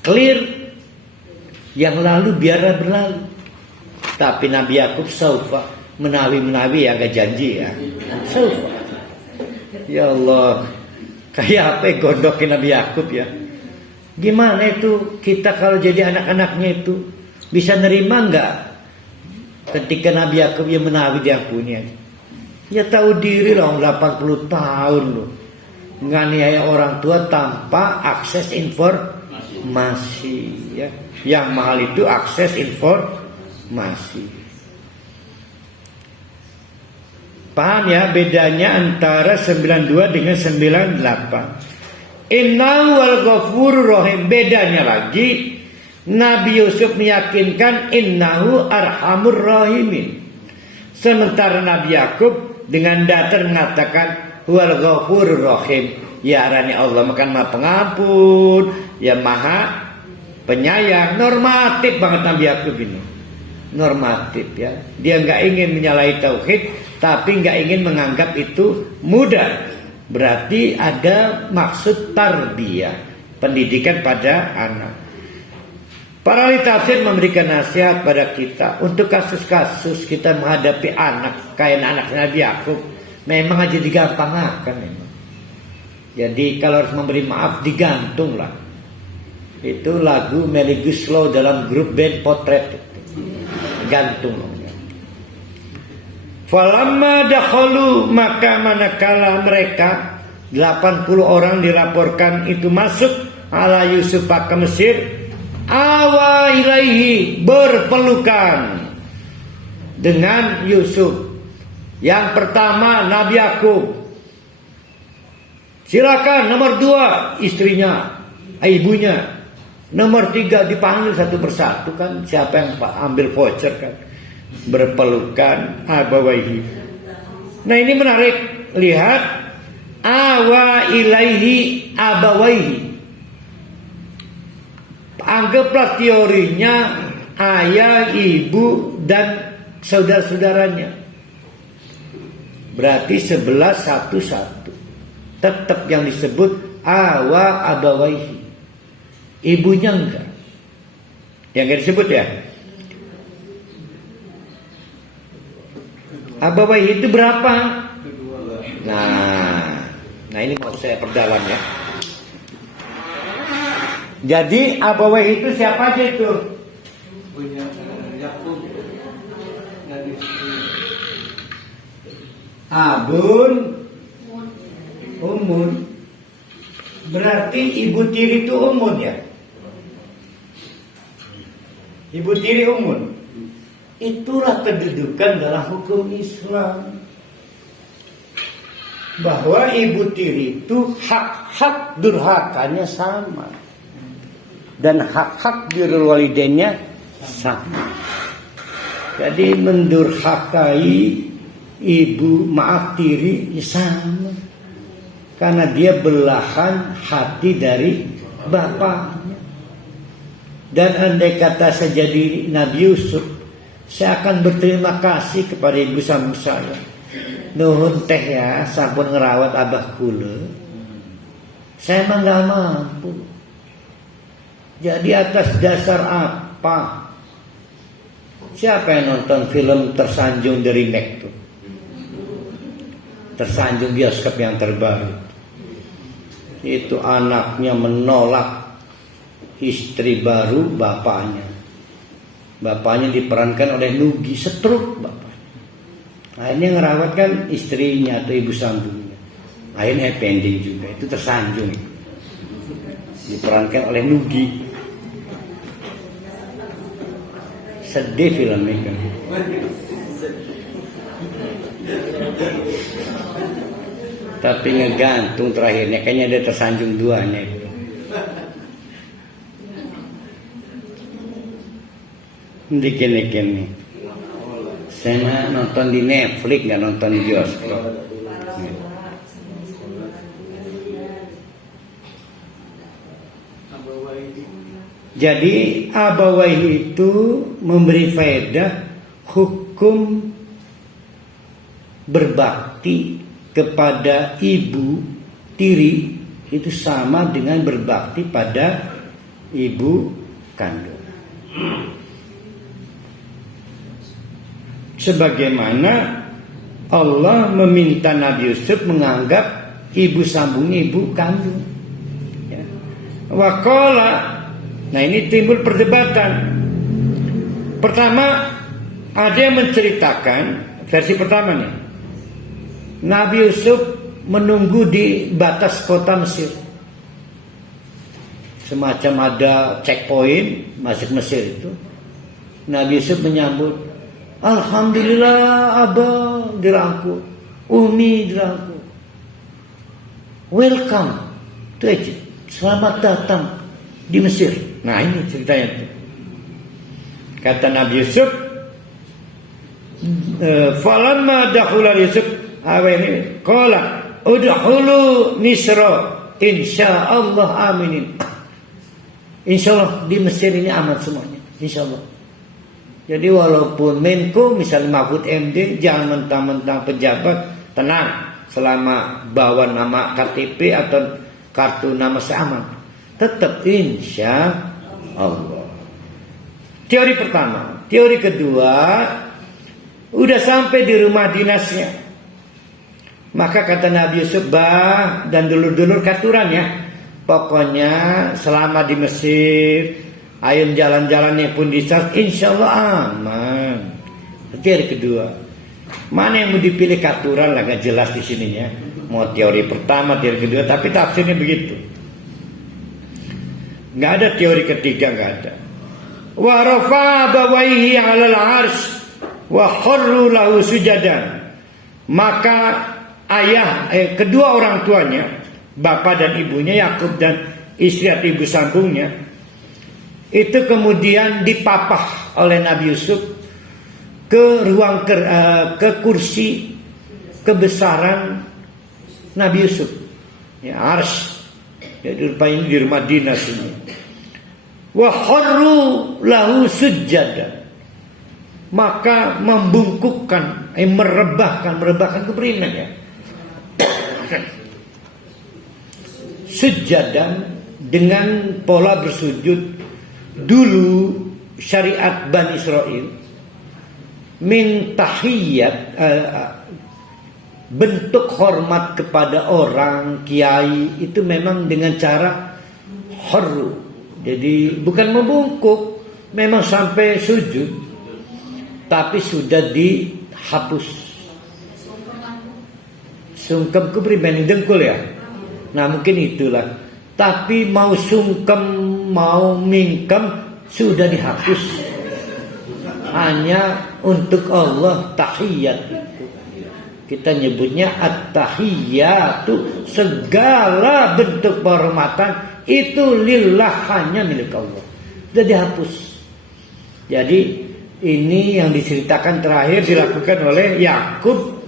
Clear. Yang lalu biarlah berlalu. Tapi Nabi Yakub saufa. Menawi agak janji ya. Saufa. Ya Allah. Kayak apa gondokin Nabi Yakub ya. Gimana itu kita kalau jadi anak-anaknya itu bisa nerima enggak ketika Nabi Yakub yang menawi diampuni? Ya tahu diri loh, 80 tahun loh nganiaya orang tua tanpa akses informasi ya. Yang mahal itu akses informasi. Paham ya bedanya antara 92 dengan 98. Innahu wal ghafurur rahim. Bedanya lagi, Nabi Yusuf meyakinkan innahu arhamur rahimin. Sementara Nabi Yakub dengan datar mengatakan wal ghafurur rahim. Ya arani Allah makan maha pengampun, ya maha penyayang. Normatif banget Nabi Yakub ini. Normatif ya. Dia nggak ingin menyalahi tauhid, tapi nggak ingin menganggap itu mudah. Berarti ada maksud tarbiyah, pendidikan pada anak. Para ahli tafsir memberikan nasihat pada kita untuk kasus-kasus kita menghadapi anak kayak anak Nabi Yakub. Memang aja digampangkan memang. Jadi kalau harus memberi maaf digantung lah. Itu lagu Melly Guslow dalam grup band Potret. Gantung. Falamma dakhalu, maka manakala mereka 80 orang dilaporkan itu masuk ala Yusuf ke Mesir. Awa ilaihi, berpelukan dengan Yusuf. Yang pertama Nabi Yakub. Silakan. Nomor 2 istrinya, ibunya. Nomor 3 dipanggil satu persatu kan, siapa yang ambil voucher kan, berpelukan abawaihi. Nah ini menarik, lihat awa ilaihi abawaihi. Anggaplah teorinya ayah, ibu dan saudara-saudaranya. Berarti 11 1 1. Tetap yang disebut awa abawaihi. Ibunya enggak. Yang enggak disebut ya. Abawaihi itu berapa? Nah ini mau saya perdalam ya. Jadi abawaihi itu siapa aja itu? Abun, umun. Berarti ibu tiri itu umun ya. Ibu tiri umun. Itulah kedudukan dalam hukum Islam. Bahwa ibu tiri itu hak-hak durhakanya sama. Dan hak-hak birrul walidainnya sama. Jadi mendurhakai ibu, maaf tiri ya sama. Karena dia belahan hati dari bapaknya. Dan andai kata saya jadi Nabi Yusuf, saya akan berterima kasih kepada ibu sambung saya. Nuhun teh ya, sampun ngerawat abah kula. Saya mah gak mampu. Jadi atas dasar apa? Siapa yang nonton film Tersanjung dari Mac tuh? Tersanjung bioskop yang terbaru. Itu anaknya menolak istri baru bapaknya. Bapaknya diperankan oleh Nugi, setruk bapaknya. Akhirnya ngerawat kan istrinya atau ibu sambungnya. Akhirnya happy ending juga. Itu Tersanjung. Diperankan oleh Nugi. Sedih filmnya kan. Tapi ngegantung terakhirnya, kayaknya ada Tersanjung 2-nya itu. Dikit-dikit nih. Saya nonton di Netflix, nggak nonton di bioskop. Jadi abawaihi itu memberi faedah hukum berbakti kepada ibu tiri itu sama dengan berbakti pada ibu kandung. Sebagaimana Allah meminta Nabi Yusuf menganggap ibu sambungnya ibu kandung. Ya. Waqala. Nah ini timbul perdebatan. Pertama ada yang menceritakan versi pertama nih. Nabi Yusuf menunggu di batas kota Mesir. Semacam ada checkpoint masuk Mesir itu. Nabi Yusuf menyambut, alhamdulillah abah dirangkul, umi dirangkul. Welcome to Egypt. Selamat datang di Mesir. Nah ini ceritanya tuh. Kata Nabi Yusuf, falamma dakhula Yusuf apa ini? Qala udkhulu Misra insyaallah aminin. Insyaallah di Mesir ini aman semuanya. Insyaallah. Jadi walaupun Menko misalnya Mahfud MD, jangan mentang-mentang pejabat, tenang selama bawa nama KTP atau kartu nama seaman. Tetap insya Allah. Teori pertama. Teori kedua, udah sampai di rumah dinasnya. Maka kata Nabi Yusuf, dan dulur-dulur katuran ya. Pokoknya selama di Mesir, ayun jalan-jalannya pun disas, insya Allah aman. Teori kedua. Mana yang mau dipilih katuran lah, gak jelas di sininya. mau teori pertama, teori kedua, tapi tafsirnya begitu. Nggak ada teori ketiga, nggak ada. Wa rafa'a abawaihi 'alal 'arsy wa kharru lahu sujadan. Maka kedua orang tuanya, bapak dan ibunya, Yakub dan istri atau ibu sambungnya, itu kemudian dipapah oleh Nabi Yusuf ke ruang ke kursi kebesaran Nabi Yusuf, ya, arsy. Jadi rupanya di rumah dinas ini. Wa kharru lahu sujada. Maka membungkukkan, merebahkan keperinan, ya. Sujadan dengan pola bersujud. Dulu syariat Bani Israel min tahiyyat, bentuk hormat kepada orang kiai itu memang dengan cara kharru. Jadi bukan membungkuk, memang sampai sujud, tapi sudah dihapus. Sungkem ku pribadi dengkul, ya. Nah mungkin itulah. Tapi mau sungkem, mau mingkem sudah dihapus. Hanya untuk Allah tahiyat. Kita nyebutnya at-tahiyyatu, segala bentuk penghormatan itu lillah, hanya milik Allah. Sudah dihapus. Jadi ini yang diceritakan terakhir dilakukan oleh Yakub,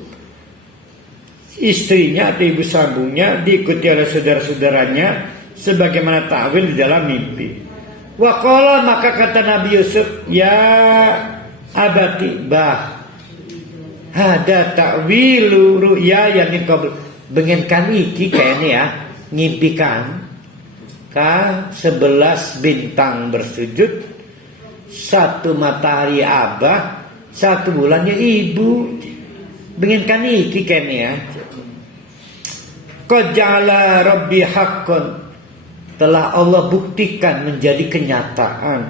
istrinya atau ibu sambungnya, diikuti oleh saudara-saudaranya sebagaimana ta'wil di dalam mimpi. Wa qala, maka kata Nabi Yusuf, ya abati, bah, hada ta'wilu ru'ya min qabl. Bengenkan iki kayaknya, ya, ngimpikan ka 11 bintang bersujud, 1 matahari abah, 1 bulannya ibu. Bengenkan iki kayaknya, ya. Qad ja'ala rabbi haqqan, telah Allah buktikan menjadi kenyataan.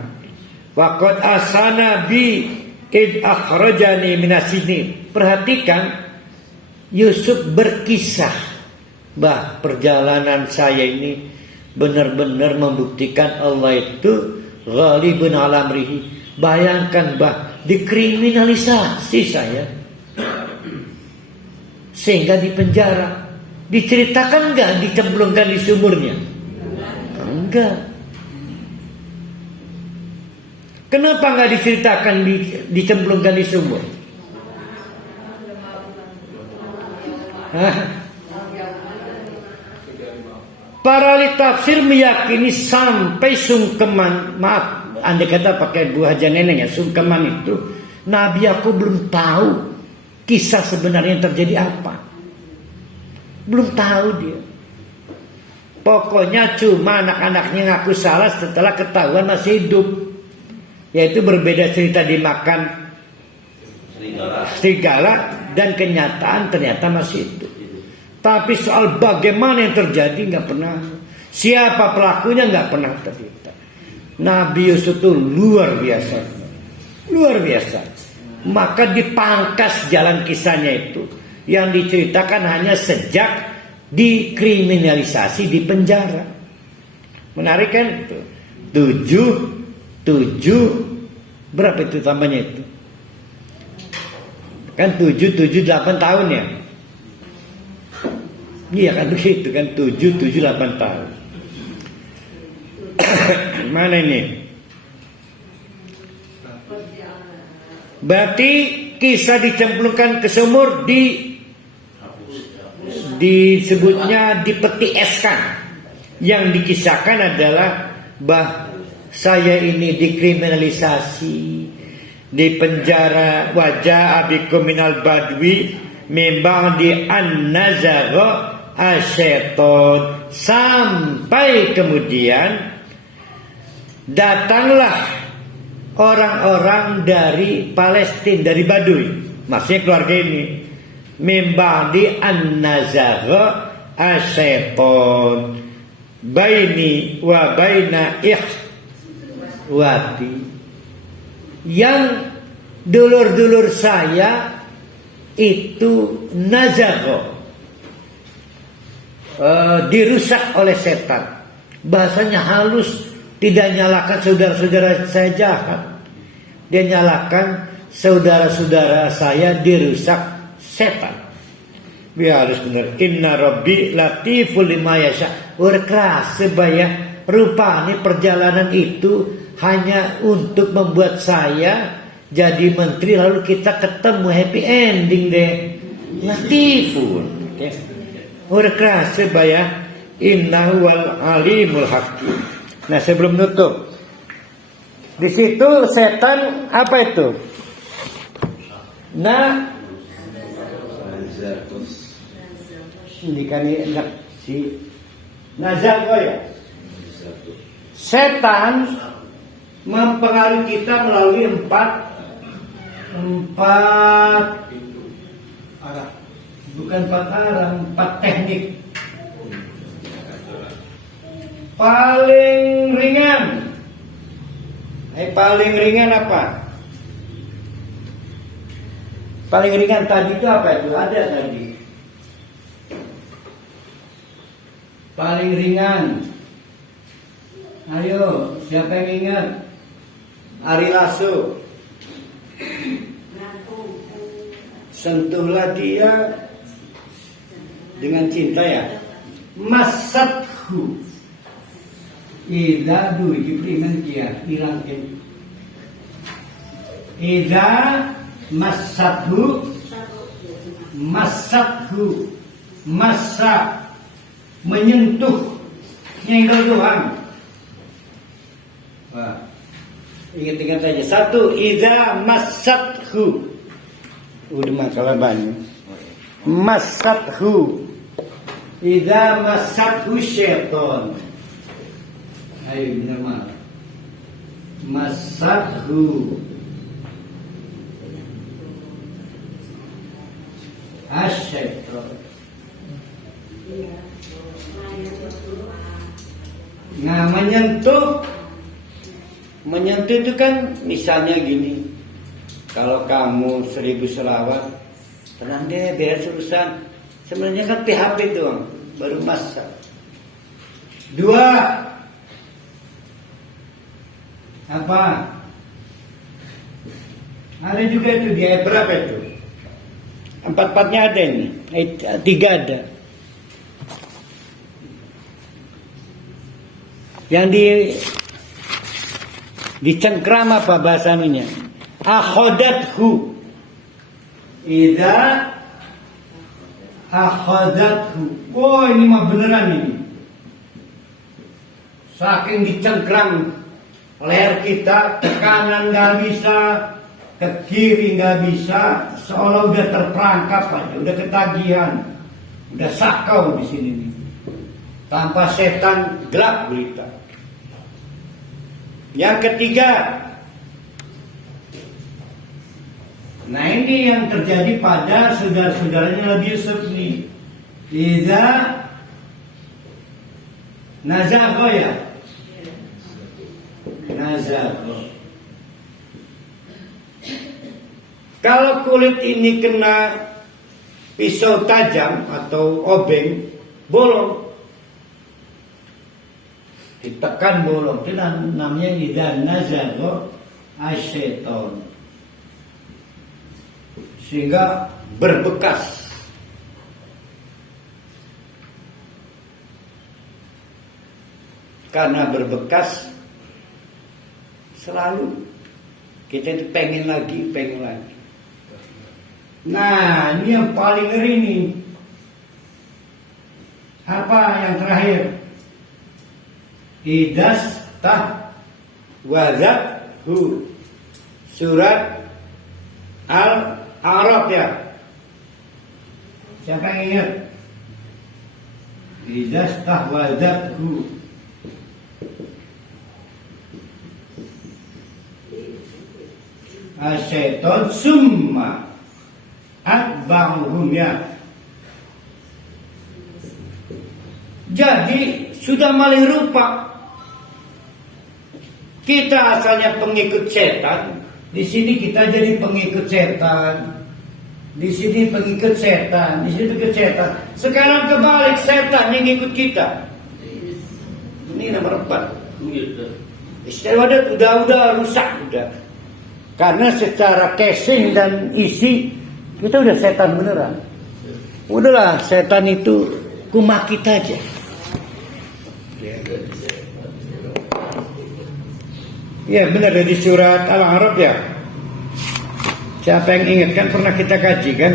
Wa qad asana bi id akhrajani minasini. Perhatikan, Yusuf berkisah, bah, perjalanan saya ini benar-benar membuktikan Allah itu ghalibun ala amrihi. Bayangkan, bah, dikriminalisasi saya sehingga dipenjara. Diceritakan enggak dicemplungkan di sumurnya? Enggak. Kenapa enggak diceritakan dicemplungkan di sumur? Para ahli tafsir meyakini sampai sungkeman, maaf, andai kata pakai buah janeneng, ya, sungkeman itu Nabi Yakub belum tahu kisah sebenarnya yang terjadi apa. Belum tahu dia. Pokoknya cuma anak-anaknya ngaku salah setelah ketahuan masih hidup. Yaitu berbeda cerita dimakan serigala dan kenyataan ternyata masih hidup. Tapi soal bagaimana yang terjadi nggak pernah. Siapa pelakunya nggak pernah tercerita. Nabi Yusuf itu luar biasa. Luar biasa. Maka dipangkas jalan kisahnya itu. Yang diceritakan hanya sejak dikriminalisasi, di penjara. Menarik kan? 7 berapa itu tambahnya itu? Kan 7, 8 tahun, ya. Iya kan begitu kan, 7, 8 tahun. Mana ini? Berarti kisah dicemplungkan ke sumur disebutnya dipeti eskan. Yang dikisahkan adalah saya ini dikriminalisasi, di penjara, wajah abikum minal badwi membang di an-nazagha asyaiton, sampai kemudian datanglah orang-orang dari Palestina, dari Baduy, maksudnya keluarga ini, membang di an-nazagha asyaiton baini wa baina ikhwati, yang dulur-dulur saya itu nazagha, dirusak oleh setan. Bahasanya halus, tidak nyalakan saudara-saudara saya jahat. Dia nyalakan saudara-saudara saya dirusak setan. Dia harus benar. Inna Rabbi latiful lima yasha. Keras sebaya rupanya perjalanan itu hanya untuk membuat saya jadi menteri lalu kita ketemu happy ending deh. Latiful. Keras sebaya innahu wal alimul hakim. Nah, sebelum nutup, di situ setan apa itu? Nah, ini kan si Nazagoya. Setan mempengaruhi kita melalui empat arah. Bukan 4 arah, 4 teknik. Paling ringan. Paling ringan apa? Paling ringan tadi itu apa itu? Ada tadi. Paling ringan. Ayo, siapa yang ingat? Ari Lasso. Sentuhlah dia dengan cinta ya. Masathu. Ida du diberikan dia hilangin. Ida masathu masa menyentuh nyenggol Tuhan. Wah, ingat-ingat aja. 1, ida masathu. Udah makalah banyak. Masathu. Ida masathu syaitan. Ayo benar mah. Masathu asyaitan. Nah, menyentuh itu kan misalnya gini. Kalau kamu 1000 selawat, tenang deh, beres urusan. Sebenarnya kan PHP doang, baru masak. 2, apa? Ada juga itu di ayat berapa itu? 4-4-nya ada ini. Ayat 3 ada. Yang dicengkram apa bahasanya? Akhodathu. Ida akhodathu. Oh, ini mah beneran ini. Saking dicengkram leher kita, ke kanan nggak bisa, ke kiri nggak bisa, seolah udah terperangkap aja, udah ketagihan, udah sakau di sini nih. Tanpa setan gelap gulita. Yang ketiga, nah ini yang terjadi pada saudara-saudaranya Nabi Yusuf nih. Iza Nazagoya. Kalau kulit ini kena pisau tajam atau obeng, bolong. Ditekan bolong. Itu namanya idan nazago asyaiton. Sehingga berbekas. Karena berbekas selalu kita itu pengen lagi. Nah, ini yang paling ngeri nih. Apa yang terakhir? Idas tah wazathu. Surat Al-A'raf ya. Siapa yang ingat? Idas tah wazathu. Asyaiton summa atba'uhum ya. Jadi sudah malih rupa. Kita asalnya pengikut setan, di sini kita jadi pengikut setan. Di sini pengikut setan, di sini pengikut setan. Sekarang kebalik, setan yang ikut kita. Ini nomor 4. Istilah udah rusak udah. Karena secara casing dan isi kita udah setan beneran. Udahlah, setan itu kumakit aja. Ya benar, dari surat Al-A'raf ya. Siapa yang ingat, kan pernah kita kaji kan?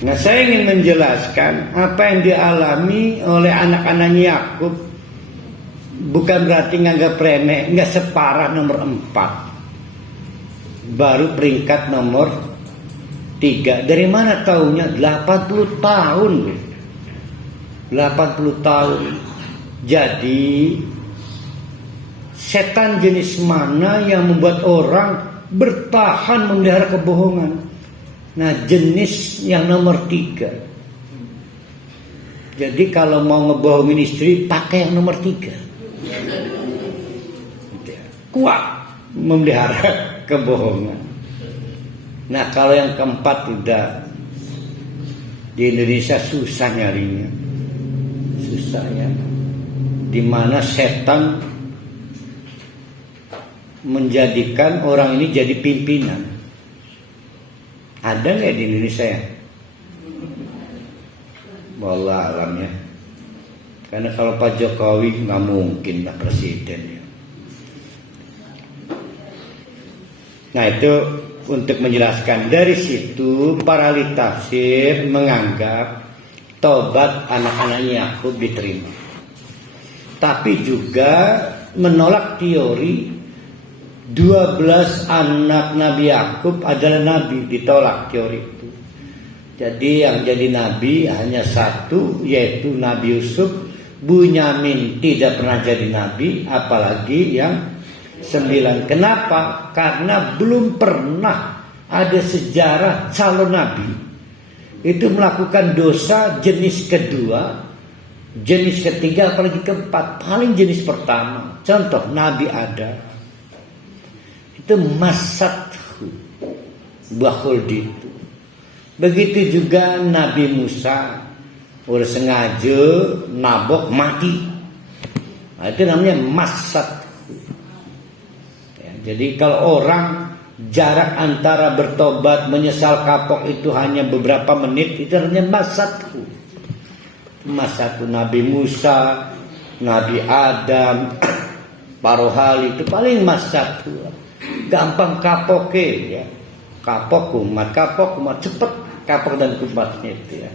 Nah, saya ingin menjelaskan apa yang dialami oleh anak-anaknya Yakub. Bukan berarti nganggap remeh, nggak separah nomor 4. Baru peringkat nomor 3. Dari mana tahunya? 80 tahun. 80 tahun. Jadi setan jenis mana yang membuat orang bertahan memelihara kebohongan? Nah, jenis yang nomor 3. Jadi kalau mau ngebohongin istri, pakai yang nomor 3. Kuat memelihara kebohongan. Nah, kalau yang keempat udah di Indonesia susah nyarinya. Susah ya. Dimana setan menjadikan orang ini jadi pimpinan. Ada nggak di Indonesia ya? Wallah alamnya. Karena kalau Pak Jokowi nggak mungkin lah presiden ya. Nah, itu untuk menjelaskan. Dari situ para ahli tafsir menganggap tobat anak-anaknya Yakub diterima. Tapi juga menolak teori 12 anak Nabi Yakub adalah nabi, ditolak teori itu. Jadi yang jadi nabi hanya 1, yaitu Nabi Yusuf. Bunyamin tidak pernah jadi nabi, apalagi yang 9. Kenapa? Karena belum pernah ada sejarah calon nabi itu melakukan dosa jenis kedua, jenis ketiga, apalagi keempat. Paling jenis pertama. Contoh Nabi Adam itu masathu bakhuldi. Begitu juga Nabi Musa udah sengaja nabok mati. Nah, itu namanya masathu. Ya, jadi kalau orang jarak antara bertobat menyesal kapok itu hanya beberapa menit, itu namanya masathu. Masathu Nabi Musa, Nabi Adam, Parohali itu paling masathu. Gampang kapok ya. Kapok kumat cepet kapok dan kumatnya itu ya.